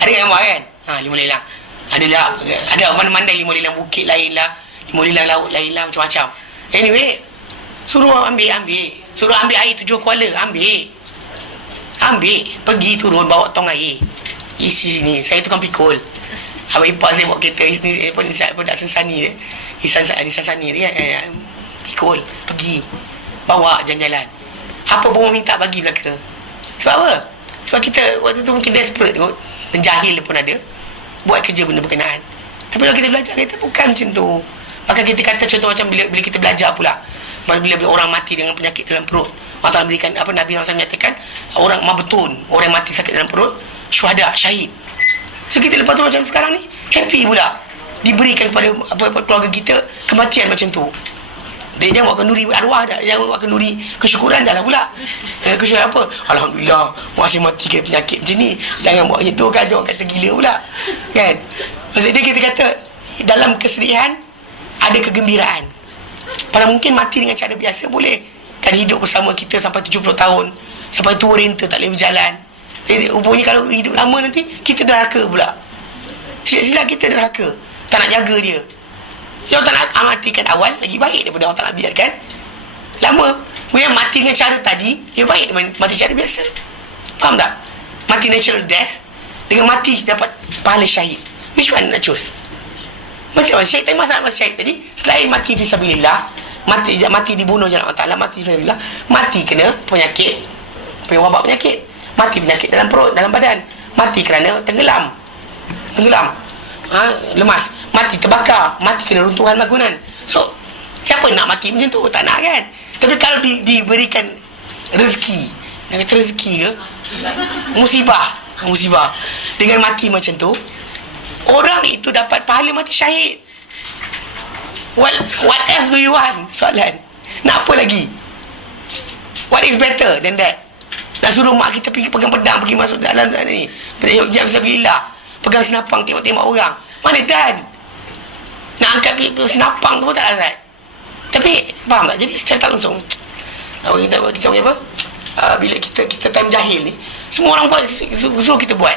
Ada gambar kan, limau lelang. Ada mana-mana limau lelang bukit lain lah, limau lelang laut lain lah, macam-macam. Anyway, suruh ambil, suruh ambil air 7 kuala, ambil, pergi turun bawa tong air, isi sini. Saya tukang pikul, abang ipar saya bawa kereta ini pun dak sensani dia, sensani dia kan, pikul, pergi bawa jalan-jalan. Apa pun minta bagi belaka. Sebab apa? Sebab kita waktu tu mungkin desperate kot, dan jahil pun ada, buat kerja benda berkenaan. Tapi kalau kita belajar, kita bukan macam tu. Maka kita kata contoh macam bila kita belajar pula, bila orang mati dengan penyakit dalam perut, Allah berikan apa, Nabi SAW menyatakan orang mabtun, orang mati sakit dalam perut, syuhada, syahid. So kita lepas tu macam sekarang ni happy pula, diberikan kepada keluarga kita kematian macam tu. Dia jangan buat kenduri arwah dah, jangan buat kenduri kesyukuran dah lah pula. Kesyukuran apa? Alhamdulillah, masih mati ke penyakit macam ni. Jangan buat macam tu kan, orang kata gila pula. Kan? Maksud dia kita kata, dalam kesedihan, ada kegembiraan. Pada mungkin mati dengan cara biasa boleh. Kan hidup bersama kita sampai 70 tahun. Sampai tua renta tak boleh berjalan. Rupanya kalau hidup lama nanti, kita derhaka pula. Silap-silap kita derhaka. Tak nak jaga dia. Dia tak nak matikan awal, lagi baik daripada orang tak nak biarkan lama. Kemudian mati dengan cara tadi, dia baik daripada mati cara biasa. Faham tak? Mati natural death dengan mati dapat pahala syahid. Which one nak choose? Mati syahid, tapi masalah mati syahid tadi, selain mati fisabilillah, mati dibunuh jalan Allah Ta'ala, mati fisabilillah, mati kena penyakit, wabak penyakit, mati penyakit dalam perut, dalam badan, mati kerana tenggelam, lemas, mati terbakar, mati kena runtuhan bangunan. So siapa nak mati macam tu? Tak nak kan? Tapi kalau diberikan rezeki, nak kata rezeki ke musibah dengan mati macam tu, orang itu dapat pahala mati syahid. What else do you want? Soalan, nak apa lagi? What is better than that? Dah suruh mak kita pergi pegang pedang, pergi masuk dalam ni, Alhamdulillah, pegang senapang, tengok-tengok orang. Mana dan? Nak angkat senapang tu pun tak larat. Tapi faham tak? Jadi secara tak langsung kita apa? Bila kita time jahil ni, semua orang buat, suruh kita buat.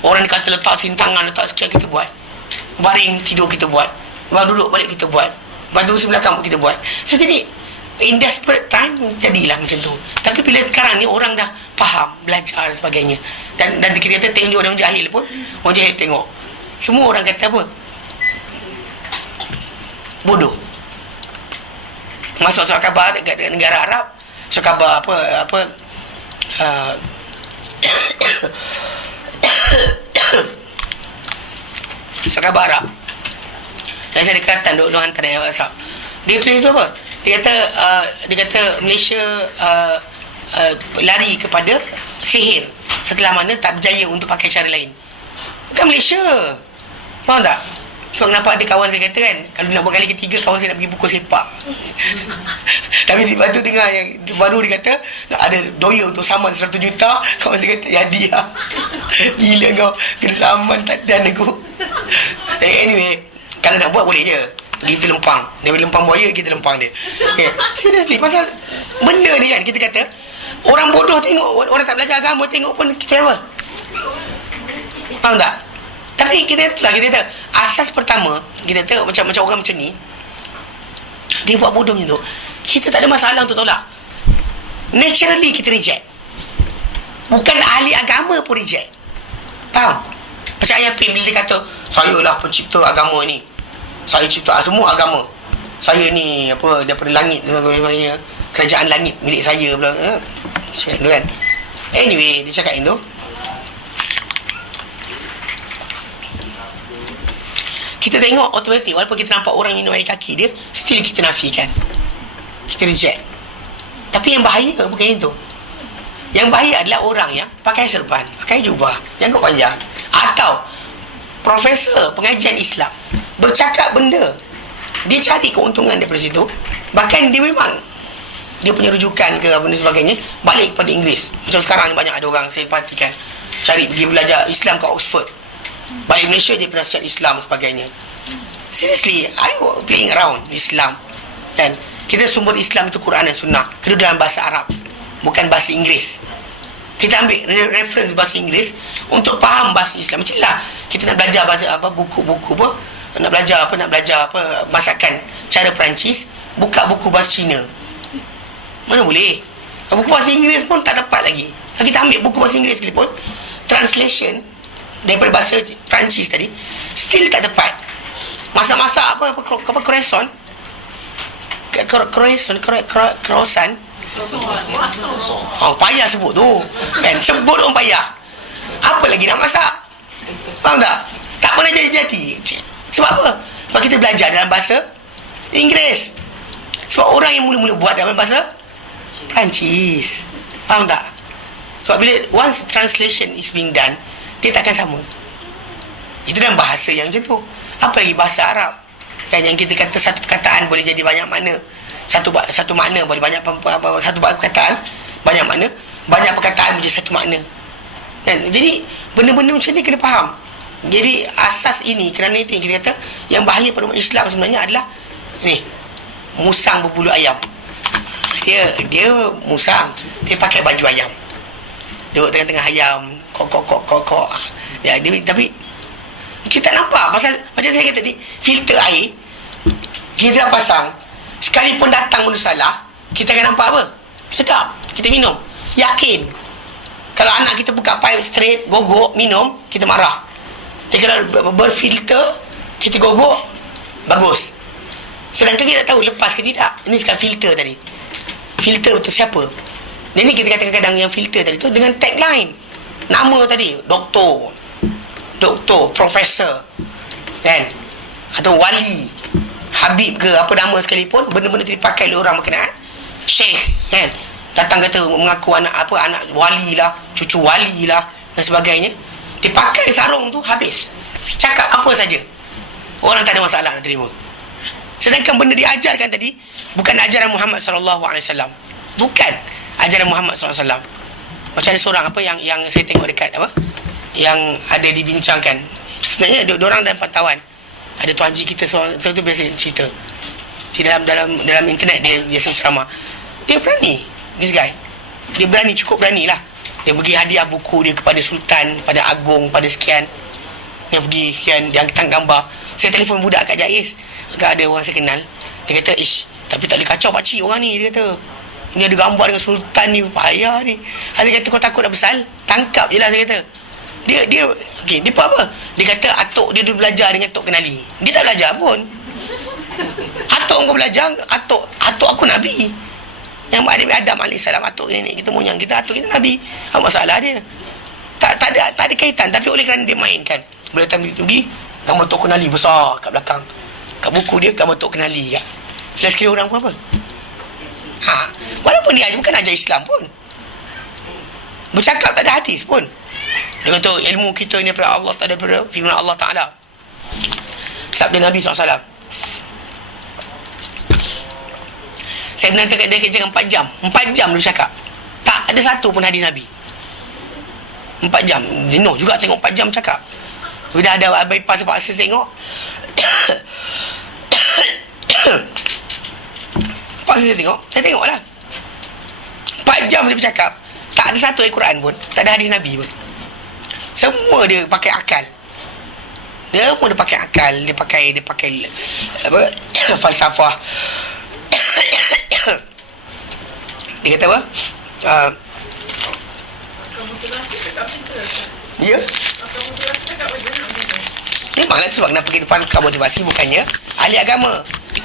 Orang kata letak sintangan, letak sekian, kita buat. Baring tidur kita buat. Baru duduk balik kita buat. Badu sebelah kamu kita buat. So jadi in desperate time jadilah macam tu. Tapi bila sekarang ni orang dah faham, belajar dan sebagainya, dan kita kata tengok orang jahil pun, orang jahil tengok, semua orang kata apa? Bodoh. Masuk surat khabar dekat negara Arab, surat khabar apa surat khabar Arab. Dan saya dekatan duk hantar yang WhatsApp. Dia tulis tu apa? Dia kata Malaysia lari kepada sihir setelah mana tak berjaya untuk pakai cara lain. Bukan Malaysia. Faham tak? So kenapa ada kawan saya kata kan, kalau nak buat kali ketiga, kawan saya nak pergi pukul sepak. Tapi lepas tu dengar yang baru dia kata nak ada doya untuk saman 100 juta. Kawan saya kata, ya dia gila kau, kena saman tak dan aku. Anyway, kalau nak buat boleh je. Pergi Lempang, daripada Lempang Buaya kita Lempang dia. Seriously, pasal benda ni kan, kita kata orang bodoh tengok, orang tak belajar agama tengok pun kita apa? Faham tak? Tapi kita kata asas pertama, kita tengok macam orang macam ni, dia buat bodoh macam tu, kita tak ada masalah untuk tolak. Naturally kita reject. Bukan ahli agama pun reject. Faham? Macam ayat Pin bila dia kata, saya lah pencipta agama ni, saya cipta semua agama, saya ni apa, daripada langit, kerajaan langit milik saya pula, kan? Anyway, dia cakap itu, kita tengok automatik, walaupun kita nampak orang minum air kaki dia, still kita nafikan, kita reject. Tapi yang bahaya bukan itu. Yang bahaya adalah orang yang pakai serban, pakai jubah, janggut panjang, atau profesor pengajian Islam bercakap benda, dia cari keuntungan daripada situ. Bahkan dia memang dia punya rujukan ke apa dan sebagainya balik kepada Inggeris. Macam sekarang ni banyak ada orang saya perhatikan cari pergi belajar Islam ke Oxford, balik Malaysia je penasihat Islam sebagainya. Seriously, I playing around Islam. Dan kita sumber Islam itu Quran dan Sunnah, kedua dalam bahasa Arab, bukan bahasa Inggeris. Kita ambil reference bahasa Inggeris untuk faham bahasa Islam. Macam lah kita nak belajar bahasa apa, buku-buku apa, nak belajar apa masakan cara Perancis, buka buku bahasa Cina. Mana boleh? Buku bahasa Inggeris pun tak dapat lagi. Kita ambil buku bahasa Inggeris pun, translation daripada bahasa Perancis tadi still tak dapat. Masak-masak apa croissant, payah sebut tu kan, sebut orang payah, apa lagi nak masak? Faham tak? Tak pernah jadi. Sebab apa? Sebab kita belajar dalam bahasa Inggeris. Sebab orang yang mula-mula buat dalam bahasa Perancis. Faham tak? Sebab bila once translation is being done, dia takkan sama. Itu dalam bahasa yang macam tu. Apa lagi bahasa Arab kan, yang kita kata satu perkataan boleh jadi banyak makna. satu makna boleh, satu perkataan banyak makna, banyak perkataan menjadi satu makna kan. Jadi benda-benda macam ni kena faham. Jadi asas ini, kerana itu yang kita kata yang bahaya pada umat Islam sebenarnya adalah ni, musang berbulu ayam. Dia musang, dia pakai baju ayam, duduk tengah-tengah ayam, kok. Ya, tapi kita nampak pasal macam saya kata tadi, filter air kita dah pasang, sekalipun datang benda salah, kita akan nampak apa? Sedap, kita minum, yakin. Kalau anak kita buka pipe straight, gogok, minum, kita marah. Tapi kalau berfilter, kita gogok, bagus. Sedangkan kita tak tahu lepas ke tidak. Ini sekarang filter tadi. Filter untuk siapa? Dan ini kita kata kadang-kadang yang filter tadi tu dengan tagline. Nama tadi, doktor, profesor, kan? Atau wali, habib ke apa nama sekalipun, benda-benda tu dipakai oleh orang berkenaan. Syekh, kan? Datang kata mengaku anak wali lah, cucu wali lah dan sebagainya. Dipakai sarung tu habis. Cakap apa saja, orang tak ada masalah nak terima. Sedangkan benda diajarkan tadi bukan ajaran Muhammad SAW. Bukan ajaran Muhammad SAW. Macam ada seorang yang saya tengok dekat yang ada dibincangkan. Sebenarnya diorang dalam pantauan. Ada tuan haji kita seorang tu biasa cerita. Di dalam internet dia ceramah. Dia berani, this guy. Dia berani, cukup berani lah. Dia pergi hadiah buku dia kepada sultan, pada agung, pada sekian. Dia pergi sekian, dia hantar gambar. Saya telefon budak kat Jais. Agak ada orang saya kenal. Dia kata, tapi tak boleh kacau pakcik orang ni. Dia kata, ini ada gambar dengan sultan ni, payah ni. Dia kata, kau takut dah besar? Tangkap je lah, saya kata. Dia buat apa? Dia kata, atuk dia dulu belajar dengan Tok Kenali. Dia tak belajar pun. Atuk kau belajar, atuk aku Nabi. Yang Nabi Adam AS, atuk nenek kita moyang kita, atuk kita Nabi. Apa masalah dia? Tak ada kaitan. Tapi oleh kerana dia mainkan, boleh datang pergi gambar Tok Kenali besar kat belakang. Kat buku dia gambar Tok Kenali ya. Sekali orang pun apa? Walaupun dia bukan ajar Islam pun, bercakap tak ada hadis pun. Dia kata ilmu kita ni daripada Allah, tak daripada firman Allah Ta'ala, sabda Nabi SAW. Saya benarkan dia kerja 4 jam. 4 jam dia cakap, tak ada satu pun hadis Nabi. 4 jam. Jenuh juga tengok 4 jam cakap. Bila ada bypass terpaksa tengok. Paksa saya tengok lah. 4 jam dia bercakap, tak ada satu ayat Quran pun, tak ada hadis Nabi pun. Semua dia pakai akal. Dia pakai akal, dia pakai apa? Falsafah. Dia kata apa? Ya. Memanglah tu sebab kenapa kita pakai motivasi, bukannya ahli agama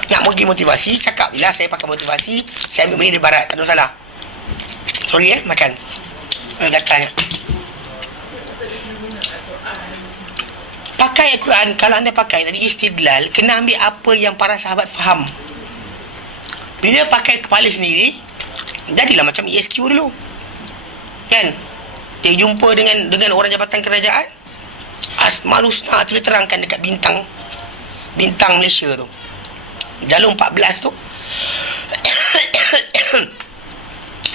nak pergi motivasi, cakap bila saya pakai motivasi, saya ambil benda dari barat, tak ada masalah. Sorry makan. Datang. Pakai Al-Quran, kalau anda pakai tadi istidlal, kena ambil apa yang para sahabat faham. Bila pakai kepala sendiri, jadilah macam ESQ dulu. Kan? Dia jumpa dengan orang jabatan kerajaan, Asmaul Husna tu dia terangkan dekat bintang Malaysia tu. Jalur 14 tu.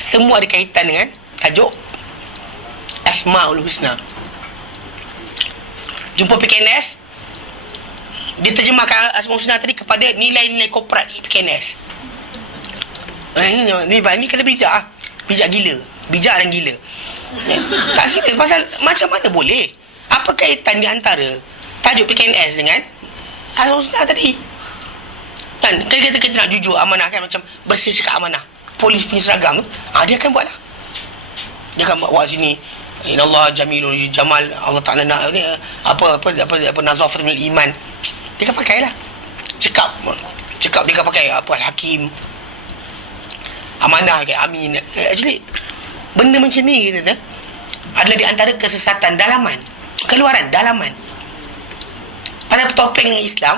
Semua ada kaitan dengan tajuk Asmaul Husna. Jumpa PKNS, dia terjemahkan Asmaul Husna tadi kepada nilai-nilai korporat PKNS. Ni kena bijak bijak gila, bijak dan gila. Tak serius, pasal macam mana boleh? Apa kaitan di antara tajuk PKNS dengan Asmaul Husna tadi? Kan kita nak jujur, amanah kan, macam bersih cakap amanah. Polis punya seragam tu, dia akan buat lah. Dia akan buat sini, innallaha jamilun jamal, Allah Ta'ala nak ni apa nazafatul iman. Dia akan pakai lah. Cakap dia akan pakai apa al-hakim, amanah ke amin. Actually benda macam ni kita adalah di antara kesesatan dalaman, keluaran dalaman. Pada topeng dengan Islam,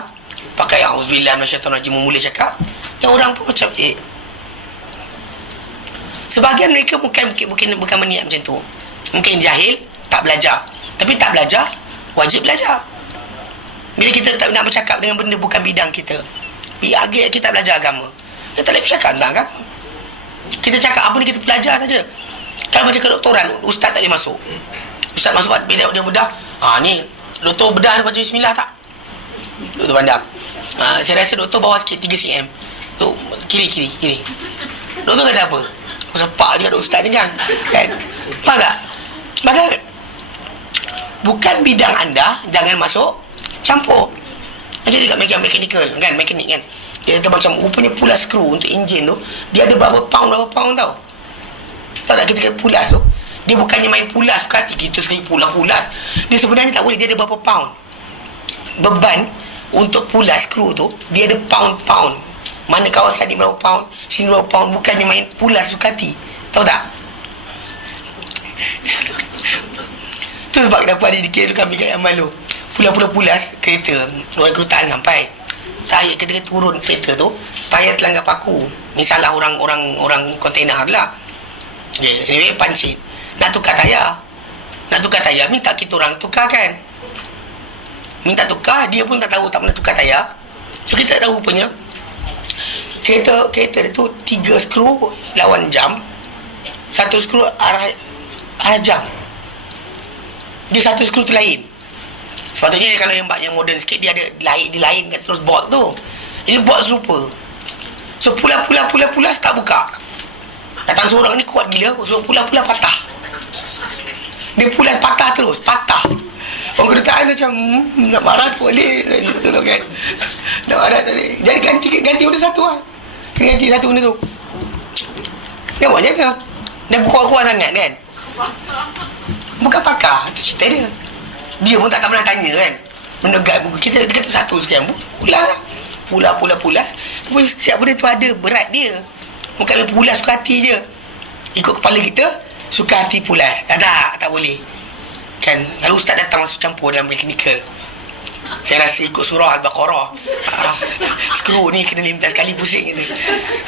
pakai auzubillah minasyaitanirrajim, memulai cakap, yang orang pun macam sebahagian mereka bukan berniat macam tu. Mungkin jahil, tak belajar. Tapi tak belajar, wajib belajar. Bila kita tak nak bercakap dengan benda bukan bidang kita, kita belajar agama, Dia tak boleh cakap tentang agama. Kita cakap apa ni kita belajar saja. Kalau macam kedoktoran, ustaz tak boleh masuk. Ustaz masuk bila dia bedah, ni doktor bedah baca bismillah tak? Doktor pandang. Saya rasa doktor bawah sikit 3 cm. Tu kiri. Doktor kata apa? Sepak dia ada ustaz ni kan? Faham tak? Maka bukan bidang anda, jangan masuk campur. Macam dekat mechanical kan, mekanik kan. Dia kata macam rupanya pulas skru untuk enjin tu, dia ada berapa pound tau. Tahu tak ketika pulas tu, dia bukannya main pulas kaki kita sekali pulas. Dia sebenarnya tak boleh, dia ada berapa pound. Beban untuk pulas skru tu, dia ada pound. Mana kawasan ni berapa pound, sini berapa pound, bukannya main pulas Ducati. Tahu tak? Tu sebab kenapa ada dikira tu kami kat Amalu. Pulas kereta, orang kerutaan sampai. Tayar ketika turun kereta tu, tayar terlanggar paku. Ni salah orang kontainer lah. Anyway, pancit. Nak tukar tayar, minta kita orang tukarkan. Minta tukar, dia pun tak tahu, tak pernah tukar tayar. So kita tak tahu rupanya kereta tu 3 skru lawan jam, 1 skru arah jam. Dia 1 skru tu lain. Sepatutnya kalau yang moden sikit, dia ada lain kat terus bolt tu. Ini bolt serupa. So pulas tak buka. Datang seorang ni kuat gila, so pulas patah. Dia pulas patah terus, patah. Orang kedutaan macam nak marah tu boleh, tolong kan. Nak marah tak boleh. Jadi ganti benda satu lah. Kena ganti satu benda tu. Dia buat jaga. Dah kuat-kuat sangat kan. Bukan pakar, itu cerita dia. Dia pun tak pernah tanya kan. Menegak buku kita, dia kata satu sekian. Pulas. Tapi setiap benda tu ada berat dia. Bukan pulas suka hati je. Ikut kepala kita, suka hati pulas. Tak boleh. Kan, kalau ustaz datang masuk campur dalam mechanical, saya rasa ikut surah Al-Baqarah. Skru ni kena 15 kali pusing ni.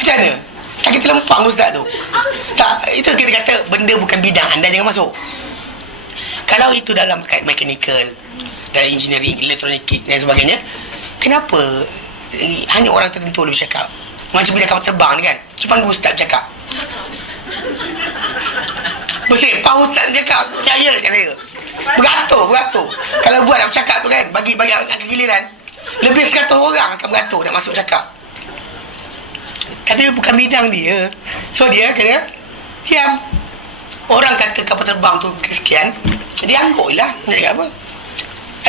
Macam mana? Tak kita lempang ustaz tu. Tak, itu kita kata benda bukan bidang anda, jangan masuk. Kalau itu dalam mechanical, dalam engineering, elektronik dan sebagainya, kenapa hanya orang tertentu boleh bercakap? Macam bila kapal terbang ni kan, cuma ustaz bercakap. Bersih, Pak Ustaz bercakap, percaya kat saya. Beratur. Kalau buat nak bercakap tu kan, bagi angka giliran, lebih 100 orang akan beratur nak masuk cakap. Tapi bukan bidang dia. So dia kena diam. Orang kata kapal terbang tu sekian, dia angguk lah. Nak cakap apa?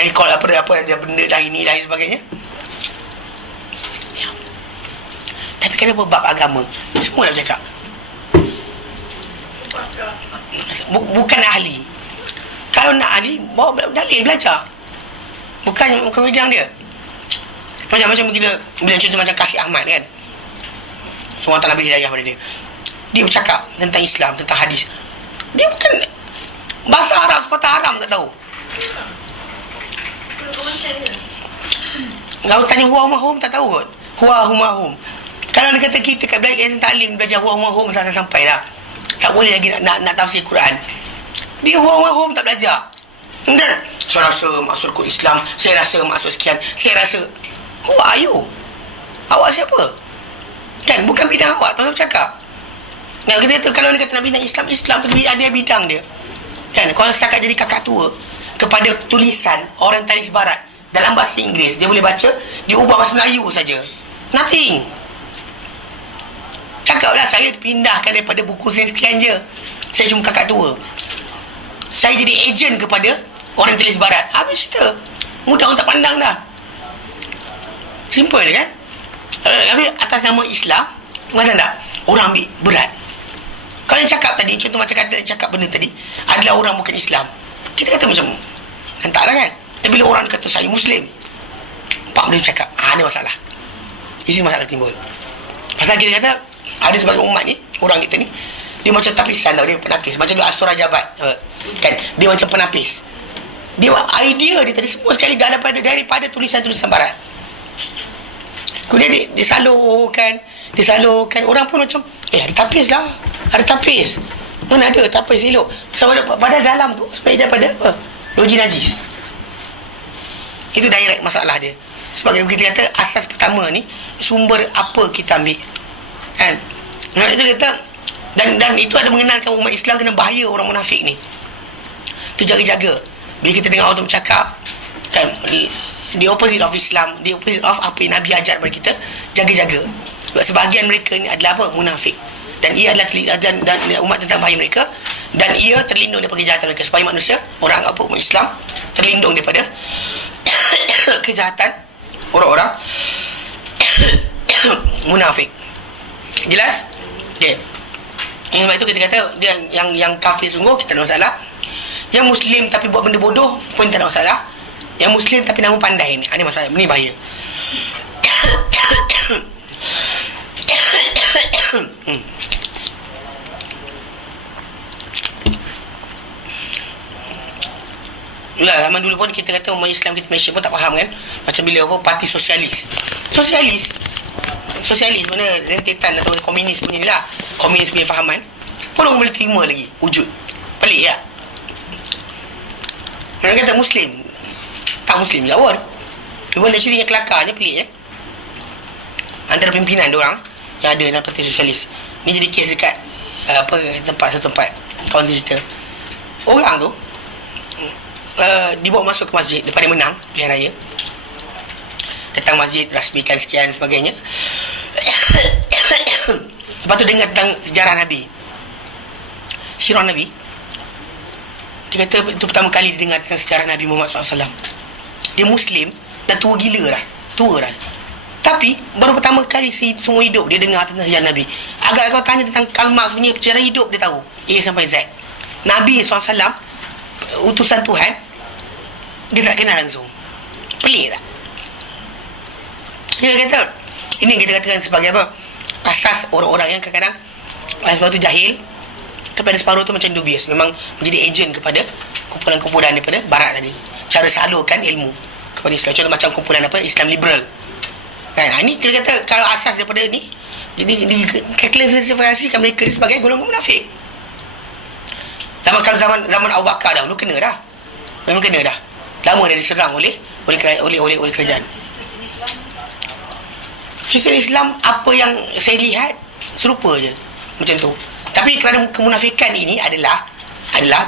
Recall apa dia benda dah ini dah sebagainya. Diam. Tapi kenapa bab agama semua dah bercakap? Bukan ahli. Kalau nak ahli, bawa dalil belajar. Bukan bidang dia. Macam bila contoh macam Kasih Ahmad kan, seorang tak beri hidayah pada dia. Dia bercakap tentang Islam, tentang hadis. Dia bukan bahasa Arab, sepatah Arab tak tahu. Kalau tanya huwa hum tak tahu kot. Huwa hum. Kalau dia kata kita kat belajar taklim, belajar huwa hum sampai dah. Tak boleh lagi nak tafsir Quran. Dia huwa-hum tak belajar. Dan saya rasa maksudku Islam, saya rasa maksud sekian, saya rasa. Who are you? Awak siapa? Kan bukan bidang awak, tuan cakap. Nah, kita kata kalau dia kata nak bidang Islam tu ada bidang dia. Kan kalau setakat jadi kakak tua kepada tulisan Orientalis Barat dalam bahasa Inggeris, dia boleh baca, dia ubah bahasa Melayu saja. Nothing. Cakaplah saya pindahkan daripada buku sekian je. Saya cuma kakak tua. Saya jadi ejen kepada Orientalis Barat. Habis cerita. Mudah orang tak pandang dah. Simple kan? Tapi atas nama Islam, macam tak? Orang ambil berat. Kalau yang cakap tadi, contoh macam kata cakap benda tadi, adalah orang bukan Islam. Kita kata macam, entahlah kan? Tapi bila orang kata saya Muslim, Pak boleh cakap, ada masalah. Ini masalah timbul. Pasal kita kata, ada sebagai umat ni, orang kita ni, dia macam tapisan tau, dia penapis. Macam dia Asura Jabat. Kan? Dia macam penapis. Dia idea dia tadi semua sekali daripada tulisan-tulisan Barat. Kemudian disalurkan. Orang pun macam, ada tapis lah. Ada tapis. Mana ada tapis elok. Pada dalam tu, supaya daripada apa? Loji najis. Itu direct masalah dia. Sebab kita kata, asas pertama ni, sumber apa kita ambil. Kan? Nah, itu kata, dan itu ada mengenalkan umat Islam kena bahaya orang munafik ni. Tu jaga-jaga. Bila kita dengar orang tu bercakap, kan, the opposite of Islam, the opposite of apa yang Nabi ajar kepada kita, jaga-jaga. Sebab sebahagian mereka ni adalah apa? Munafik. Dan ia adalah dan umat tentang bahaya mereka, dan ia terlindung daripada kejahatan mereka. Supaya manusia, orang apa, umat Islam terlindung daripada kejahatan orang-orang munafik. Jelas? Okay. Sebab itu kita kata dia yang kafir sungguh kita tak ada masalah. Yang Muslim tapi buat benda bodoh pun tak ada masalah. Yang Muslim tapi nama pandai ni ada masalah. Ni bahaya. Itulah zaman dulu pun kita kata umat Islam kita Malaysia pun tak faham kan. Macam bila apa parti sosialis mana rentetan atau komunis punya ni lah. Komunis punya fahaman pun orang boleh terima lagi wujud. Pelik ya. Mereka kata Muslim tak Muslim je awal. Cuma actually yang kelakarnya pelik ya. Antara pimpinan diorang yang ada dalam parti sosialis ni jadi kes dekat satu tempat kawan cerita. Orang tu dibawa masuk ke masjid lepas dia menang pilihan raya. Datang masjid, rasmikan sekian sebagainya. Lepas tu dengar tentang sejarah Nabi, sirah Nabi. Dia kata itu pertama kali dia dengar tentang sejarah Nabi Muhammad SAW. Dia Muslim, dah tua gila dah. Tapi baru pertama kali semua hidup dia dengar tentang sejarah Nabi. Agak kau tanya tentang Karl Marx punya sejarah hidup, dia tahu A sampai Z. Nabi SAW, utusan Tuhan, dia tak kenal langsung. Pelik tak? Dia kata, ini kita katakan sebagai apa? Asas orang-orang yang kadang-kadang sebab tu jahil, tapi ada separuh tu macam dubious. Memang menjadi ejen kepada kumpulan-kumpulan daripada barat tadi. Cara salurkan ilmu kepada Islam. Contoh macam kumpulan apa? Islam liberal. Kan? Ini kita kata kalau asas daripada ni, jadi diklasifikasikan mereka sebagai golongan munafik. Kalau zaman Abu Bakar dahulu kena dah. Memang kena dah. Lama dah diserang oleh kerajaan. Sistem Islam apa yang saya lihat serupa je macam tu. Tapi kerana kemunafikan ini adalah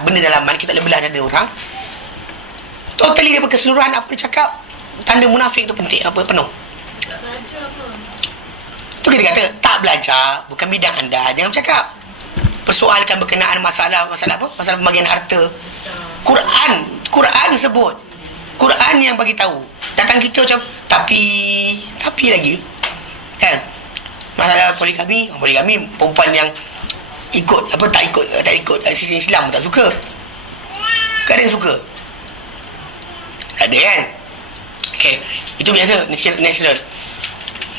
benda dalaman, kita boleh belah dada orang. Totally daripada keseluruhan apa dia cakap, tanda munafik tu penting apa penuh. Tu kita kata tak belajar, bukan bidang anda, jangan bercakap. Persoalkan berkenaan masalah apa? Masalah pembagian harta. Quran sebut. Quran yang bagi tahu. Datang kita macam tapi lagi. Kan? Masalah poligami perempuan yang ikut apa tak ikut sistem Islam tak suka. Kan ada yang suka. Ada kan? Okey, itu biasa natural.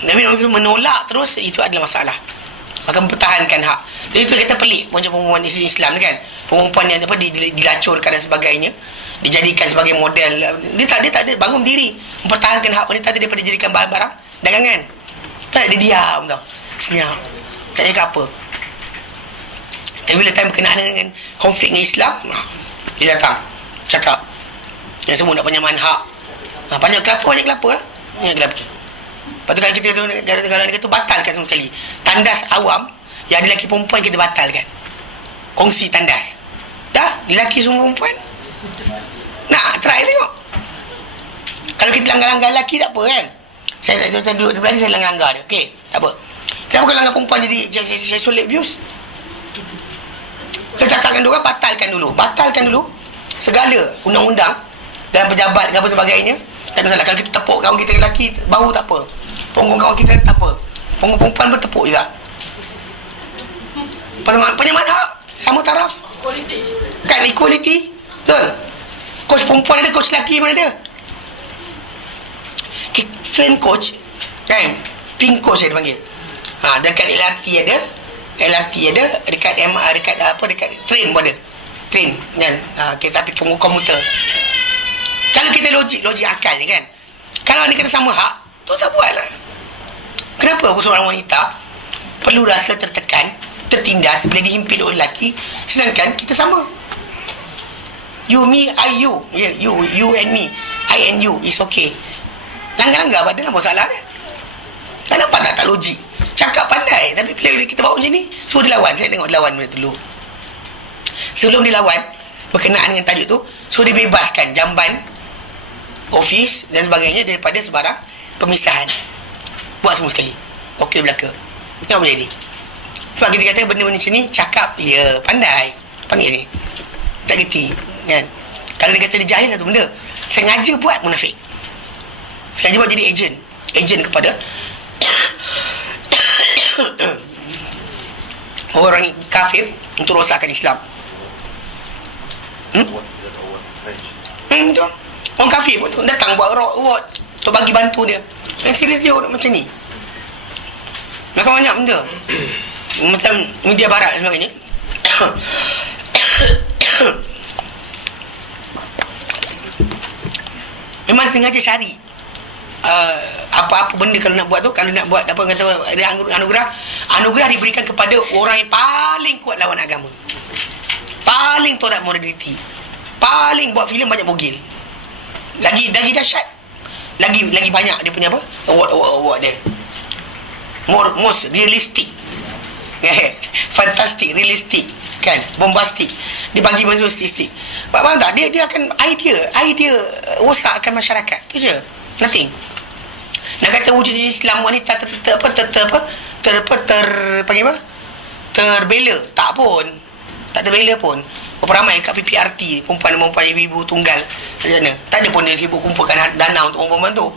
Nabi menolak terus, itu adalah masalah. Maka mempertahankan hak. Jadi itu kita pelik macam perempuan Islam kan. Perempuan yang apa dilacurkan dan sebagainya, dijadikan sebagai model. Dia tak ada bangun diri mempertahankan hak wanita daripada dijadikan barang dagangan. Tak, dia diam tau. Senyap. Tak cakap apa. Tapi bila time berkenaan dengan konflik dengan Islam, dia datang cakap yang semua nak penyamaan hak. Banyak kelapa lah. Banyak kelapa. Lepas tu kalau kita kalau dia kata batalkan sama sekali. Tandas awam yang ada lelaki perempuan kita batalkan. Kongsi tandas. Dah, lelaki semua perempuan. Nak try tengok. Kalau kita langgar-langgar lelaki tak apa kan. Saya duduk sebelah ni, saya langgar dia. Okey, tak apa. Kenapa kalau langgar perempuan jadi sexual abuse? Kita cakapkan dulu, batalkan dulu segala undang-undang dan pejabat dan apa sebagainya. Tak masalah. Kalau kita tepuk kawan kita lelaki bau tak apa, punggung kawan kita tak apa, punggung perempuan pun tepuk juga. Penyamaan hak sama taraf kan, equality. Betul. Coach perempuan ada, coach lelaki mana ada. Train coach kan, pink coach saya panggil. Dekat LRT ada, dekat MR, dekat train pun ada. Train kan, kereta api komuter. Kalau kita logik akal je kan, kalau ni kata sama hak, tu saya buat lah. Kenapa seorang wanita perlu rasa tertekan, tertindas bila dihimpit oleh lelaki, sedangkan kita sama? You, me, I, you. Yeah, you and me, I and you is okay. Langgar-langgar apa, ada apa salah dia? Tak nampak tak logik. Cakap pandai, tapi bila kita bawa macam ni, suruh dia lawan. Saya tengok dia lawan benda tu dulu. Sebelum dia lawan, berkenaan dengan tajuk tu, suruh dia bebaskan jamban ofis dan sebagainya daripada sebarang pemisahan. Buat semua sekali. Okey belaka. Tengok apa jadi. Sebab kita kata benda-benda macam ni, cakap dia pandai. Panggil ni. Tak gerti. Kan? Kalau dia kata dia jahil, satu benda. Sengaja buat munafik. Sengaja buat jadi ejen. Ejen kepada orang kafir untuk rosakkan Islam. Tu. Orang kafir pun datang buat reward untuk bagi bantu dia. Yang serius dia orang macam ni. Macam banyak benda. Macam media barat dan sebagainya. Memang sengaja cari apa-apa benda kalau nak buat tu. Kalau nak buat apa kata anugerah diberikan kepada orang yang paling kuat lawan agama, paling tolak morality, paling buat filem banyak bogil, lagi dahsyat, lagi banyak dia punya apa award dia, most realistic, fantastic, realistic, kan, bombastic, dia bagi masuk statistik. Faham tak? Dia akan idea rosakkan masyarakat tu je, nothing. Nak kata wujud Islam wanita terbela, tak pun, tak terbela pun. Berapa ramai kat PPRT perempuan ibu-ibu tunggal macam mana, tak ada pun dia sibuk kumpulkan dana untuk perempuan tu.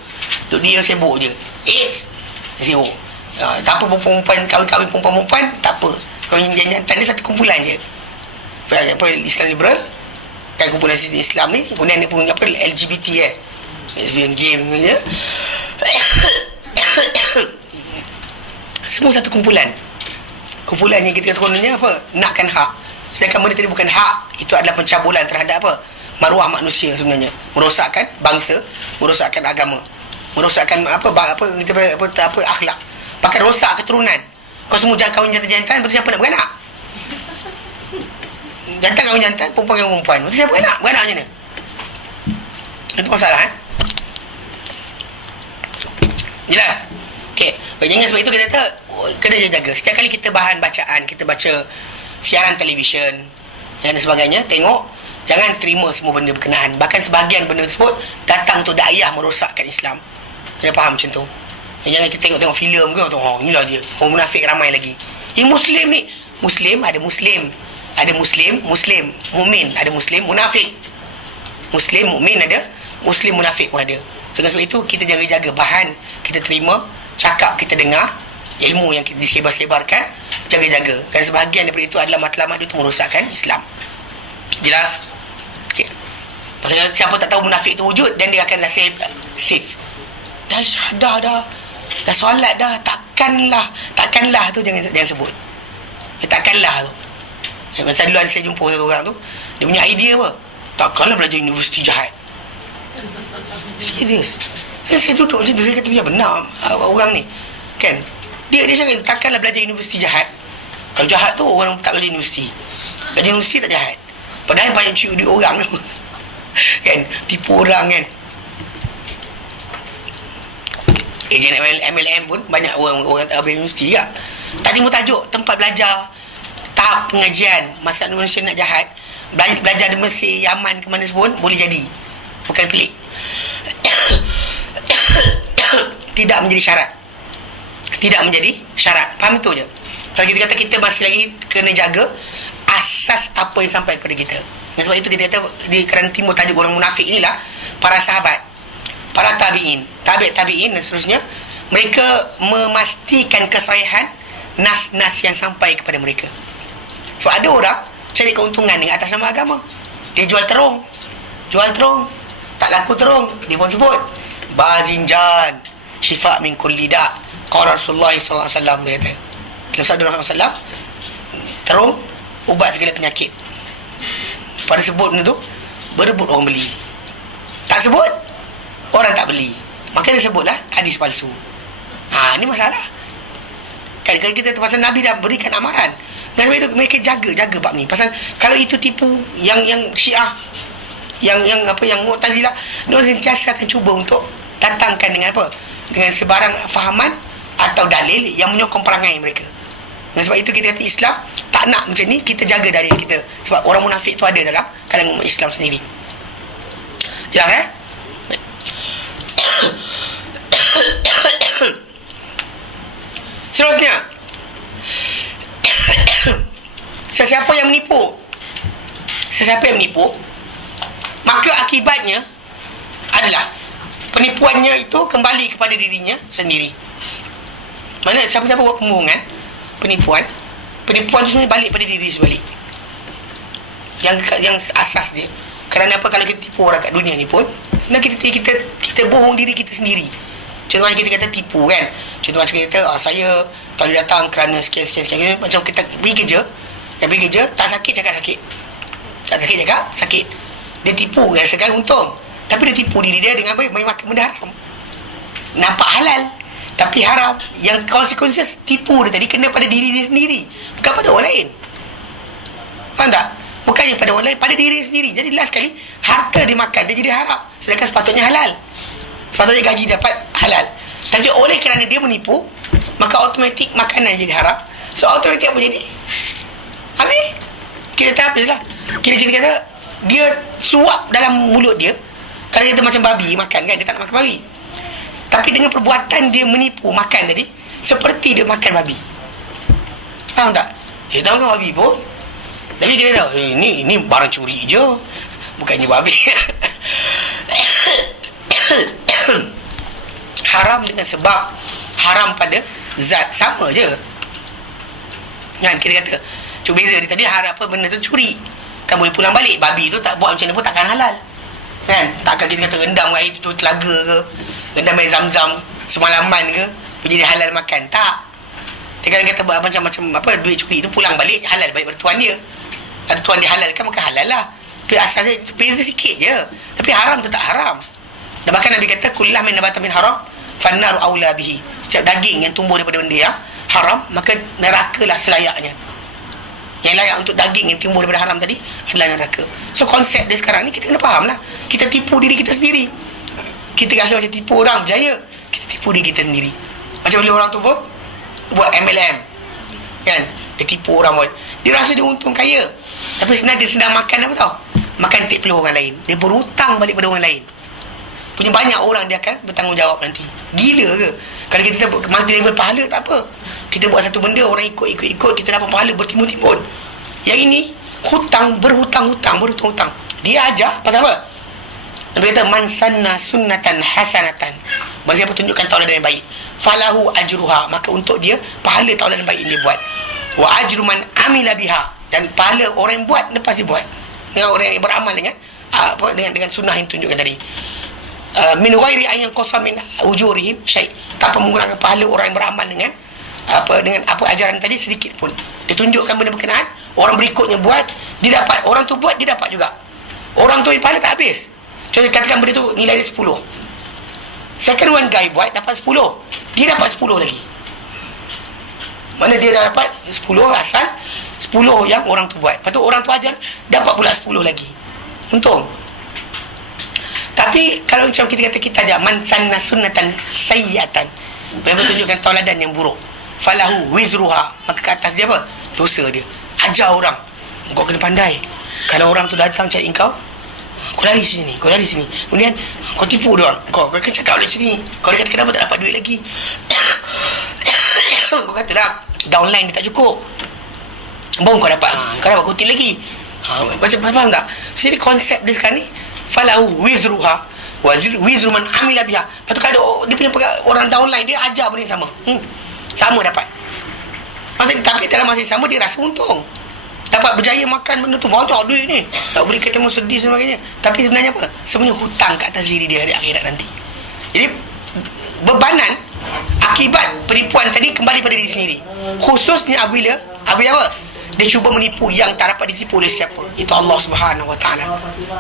Untuk dia sibuk je, sibuk. Tak apa perempuan kahwin perempuan tak apa, kahwin jantan dia satu kumpulan je. Apa Islam liberal kan, kumpulan sistem Islam ni, kemudian dia pun apa LGBT lesbian game je. Semua satu kumpulan yang kita kata kononnya apa, nakkan hak. Sedangkan benda tadi bukan hak, itu adalah pencabulan terhadap apa, maruah manusia sebenarnya, merosakkan bangsa, merosakkan agama, merosakkan apa akhlak, bahkan rosak keturunan. Kau semua jangan kahwin jantan-jantan, betul siapa nak beranak? Jantan kahwin jantan, perempuan kahwin perempuan, betul siapa beranak macam mana? Itu masalah jelas. Okey, jangan sebab itu kita kata kena jaga. Setiap kali kita bahan bacaan, kita baca siaran televisyen dan sebagainya, tengok, jangan terima semua benda berkenaan. Bahkan sebahagian benda tersebut datang untuk dakwah merosakkan Islam. Saya faham macam tu. Jangan kita tengok filem ke, inilah dia, orang munafik ramai lagi. Muslim ni, ada muslim, mukmin, ada muslim munafik. Muslim mukmin ada, muslim munafik pun ada. Sebab itu kita jaga-jaga bahan kita terima, cakap kita dengar, ilmu yang kita disebar-sebarkan, jaga-jaga. Dan sebahagian daripada itu adalah matlamat itu merosakkan Islam. Jelas? Okey. Pasal siapa tak tahu munafik itu wujud, dan dia akan dah safe. Dah syahadah dah solat dah, takkanlah tu jangan sebut. Takkanlah tu. Masa dulu saya jumpa satu orang tu, dia punya idea apa? Takkanlah belajar universiti jahat. Serius. Saya duduk macam tu, saya kata biar benar orang ni. Kan? Dia cakap takkanlah belajar universiti jahat. Kalau jahat tu orang tak belajar universiti. Belajar universiti tak jahat. Padahal banyak cium di orang tu. Kan? Tipu orang kan. Ejen MLM pun banyak orang tak belajar universiti juga. Tak timbul tajuk tempat belajar, tahap pengajian, masa manusia nak jahat, belajar di Mesir, Yaman, ke mana pun boleh jadi. Bukan pelik. Tidak menjadi syarat. Faham tu je. Kalau kita kata kita masih lagi kena jaga asas apa yang sampai kepada kita. Dan sebab itu kita kata di kerana timbul tajuk orang munafik inilah para sahabat, para tabi'in dan seterusnya, mereka memastikan kesahihan nas-nas yang sampai kepada mereka. Sebab ada orang cari keuntungan dengan atas nama agama. Dia jual terung, tak laku terung, dia pun sebut bazinjan syifa min kulli da. Qala Rasulullah sallallahu alaihi wasallam, dia kata dalam sabda Rasulullah sallallahu alaihi wasallam, terung ubat segala penyakit. Pada sebut benda tu, berebut orang beli. Tak sebut, orang tak beli. Maka dia sebutlah hadis palsu. Ini masalah. Kan kalau kita pasal Nabi dah berikan amaran. Dan sebab itu mereka jaga bab ni. Pasal kalau itu tipu yang Syiah, yang Mu'tazilah, dia sentiasa akan cuba untuk datangkan dengan apa? Dengan sebarang fahaman atau dalil yang menyokong perangai mereka. Dan sebab itu kita kata Islam tak nak macam ni, kita jaga dalil kita. Sebab orang munafik tu ada dalam kalangan umat Islam sendiri. Jelas Seterusnya, sesiapa yang menipu, maka akibatnya adalah penipuannya itu kembali kepada dirinya sendiri. Mana siapa-siapa buat pembohongan, penipuan tu sebenarnya balik pada diri sebalik. Yang asas dia. Kerana apa, kalau kita tipu orang kat dunia ni pun, sebenarnya kita bohong diri kita sendiri. Contohnya kita kata tipu kan. Contoh macam kita kata, saya tak boleh datang kerana sekian. Macam kita pergi kerja, tak sakit cakap sakit. Tak sakit cakap sakit. Dia tipu, rasakan untung. Tapi dia tipu diri dia dengan apa? Makan benda haram. Nampak halal, tapi haram. Yang konsekuensi tipu dia tadi kena pada diri dia sendiri, bukan pada orang lain. Faham tak? Bukannya pada orang lain, pada diri dia sendiri. Jadi last kali, harta dia makan, dia jadi haram. Sedangkan sepatutnya halal. Sepatutnya gaji dapat halal. Tapi oleh kerana dia menipu, maka automatik makanan jadi haram. So automatik apa jadi? Habis kita tak habis lah. Kita kata dia suap dalam mulut dia. Kalau kita macam babi makan kan, dia tak nak makan babi. Tapi dengan perbuatan dia menipu makan tadi, seperti dia makan babi. Faham tak? Dia tahu kan babi pun, tapi dia tahu ini barang curi je, bukannya babi. Haram dengan sebab haram pada zat, sama je kan. Kita kata cuma beza dia tadi, haram apa, benda tu curi kan boleh pulang balik. Babi tu tak buat macam mana pun takkan halal kan. Takkan kita kata rendam air tu telaga ke, rendam air zam-zam semalaman ke, jadi halal makan. Tak. Dia kadang kata buat macam-macam apa, duit curi tu pulang balik halal balik pada tuan dia. Ada tuan dia halalkan, maka halal lah. Tapi asalnya beza sikit je. Tapi haram tu tak haram. Dan bahkan Nabi kata kullah min nabata min haram fannaru aula bihi. Setiap daging yang tumbuh daripada benda yang haram, maka nerakalah selayaknya. Yang layak untuk daging yang timbul daripada haram tadi adalah neraka. So konsep dia sekarang ni kita kena faham lah. Kita tipu diri kita sendiri. Kita rasa macam tipu orang berjaya, kita tipu diri kita sendiri. Macam bila orang tu buat MLM kan, dia tipu orang buat, dia rasa dia untung kaya, tapi sebenarnya dia sedang makan apa tau, makan tik peluh orang lain. Dia berhutang balik pada orang lain. Punya banyak orang dia akan bertanggungjawab nanti. Gila ke? Kalau kita multi level pahala tak apa. Kita buat satu benda, orang ikut, kita dapat pahala bertimbun-timbun. Yang ini berhutang-hutang. Dia ajar pasal apa? Nabi kata man sanna sunnatan hasanatan, bagi siapa tunjukkan tauladan yang baik, falahu ajruha, maka untuk dia pahala tauladan baik yang dia buat. Wa ajru man amila biha, dan pahala orang yang buat lepas dia buat. Dengan orang yang beramal dengan sunnah yang tunjukkan tadi. Min ghairi an yanqasa min ujurihim syai', tanpa menggunakan pahala orang yang beramal dengan apa ajaran tadi sedikit pun. Dia tunjukkan benda berkenaan, orang berikutnya buat, dia dapat. Orang tu buat, dia dapat juga. Orang tu pahala tak habis. Contoh katakan benda tu nilai dia 10. Second one guy buat dapat 10, dia dapat 10 lagi. Mana dia dah dapat 10 asal, 10 yang orang tu buat. Lepas tu orang tu ajar, dapat pula 10 lagi. Untung. Tapi kalau macam kita kata kita ajar man sanna sunnatan sayyi'atan, benar-benar tunjukkan tauladan yang buruk, falahu wizruha, maka ke atas dia apa? Dosa dia. Ajar orang, kau kena pandai. Kalau orang tu datang cari kau lari sini. Kemudian kau tipu dia orang. Kau akan cakap oleh sini. Kau dia kata kenapa tak dapat duit lagi. Kau kata dah downline dia tak cukup, kau dapat kutil lagi. Macam faham tak? Jadi konsep dia sekarang ni, falahu wizruha wa wizru man amila biha. Lepas tu kalau dia punya orang downline, dia ajar benda yang sama, sama dapat. Tapi dalam masa yang sama dia rasa untung, dapat berjaya makan benda tu, banyak duit ni, tak boleh ketemu sedih sebagainya. Tapi sebenarnya apa? Sebenarnya hutang kat atas diri dia hari akhirat nanti. Jadi bebanan akibat penipuan tadi kembali pada diri sendiri. Khususnya apabila apa? Dia cuba menipu yang tak dapat ditipu oleh siapa? Itu Allah Subhanahu Wa Taala.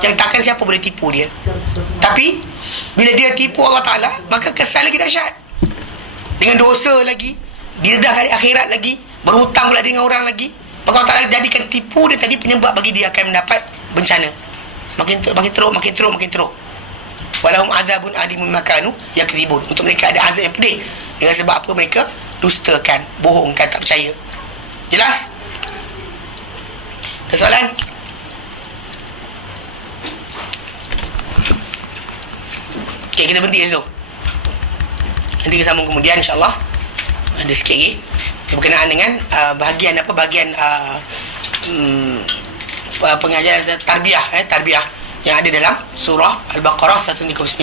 Yang takkan siapa boleh tipu dia. Tapi bila dia tipu Allah Taala, maka kesal lagi dahsyat. Dengan dosa lagi, didedah hari akhirat lagi, berhutang pula dengan orang lagi. Maka Allah Taala jadikan tipu dia tadi penyebab bagi dia akan mendapat bencana. Makin teruk. Walahum azabun alimun makanu yakdzibun. Untuk mereka ada azab yang pedih Dengan sebab apa mereka dustakan, bohongkan, tak percaya. Jelas? Ada soalan? Okay, kita berhenti kat situ. Nanti kita sambung kemudian insyaAllah. Ada sikit lagi berkenaan dengan bahagian pengajaran tarbiyah yang ada dalam surah Al-Baqarah 139.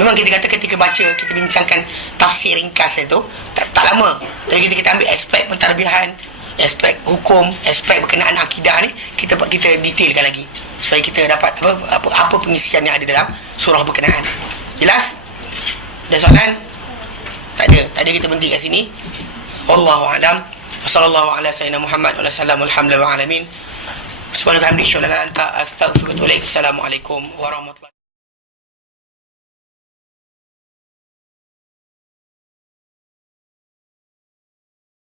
Memang kita kata ketika baca, kita bincangkan tafsir ringkas itu tak lama. Jadi kita ambil aspek pentarbiahan, aspek hukum, aspek berkenaan akidah ni, kita detailkan lagi supaya kita dapat apa pengisian yang ada dalam surah berkenaan. Jelas? Ada soalan? Tak ada kita berhenti kat sini. Wallahu a'lam. Wassallallahu ala sayyidina Muhammad wa sallam alhamdulillahi wa alamin. Subhanallah, alhamdulillah, astaghfiruka wa atubu ilaik. Assalamualaikum warahmatullahi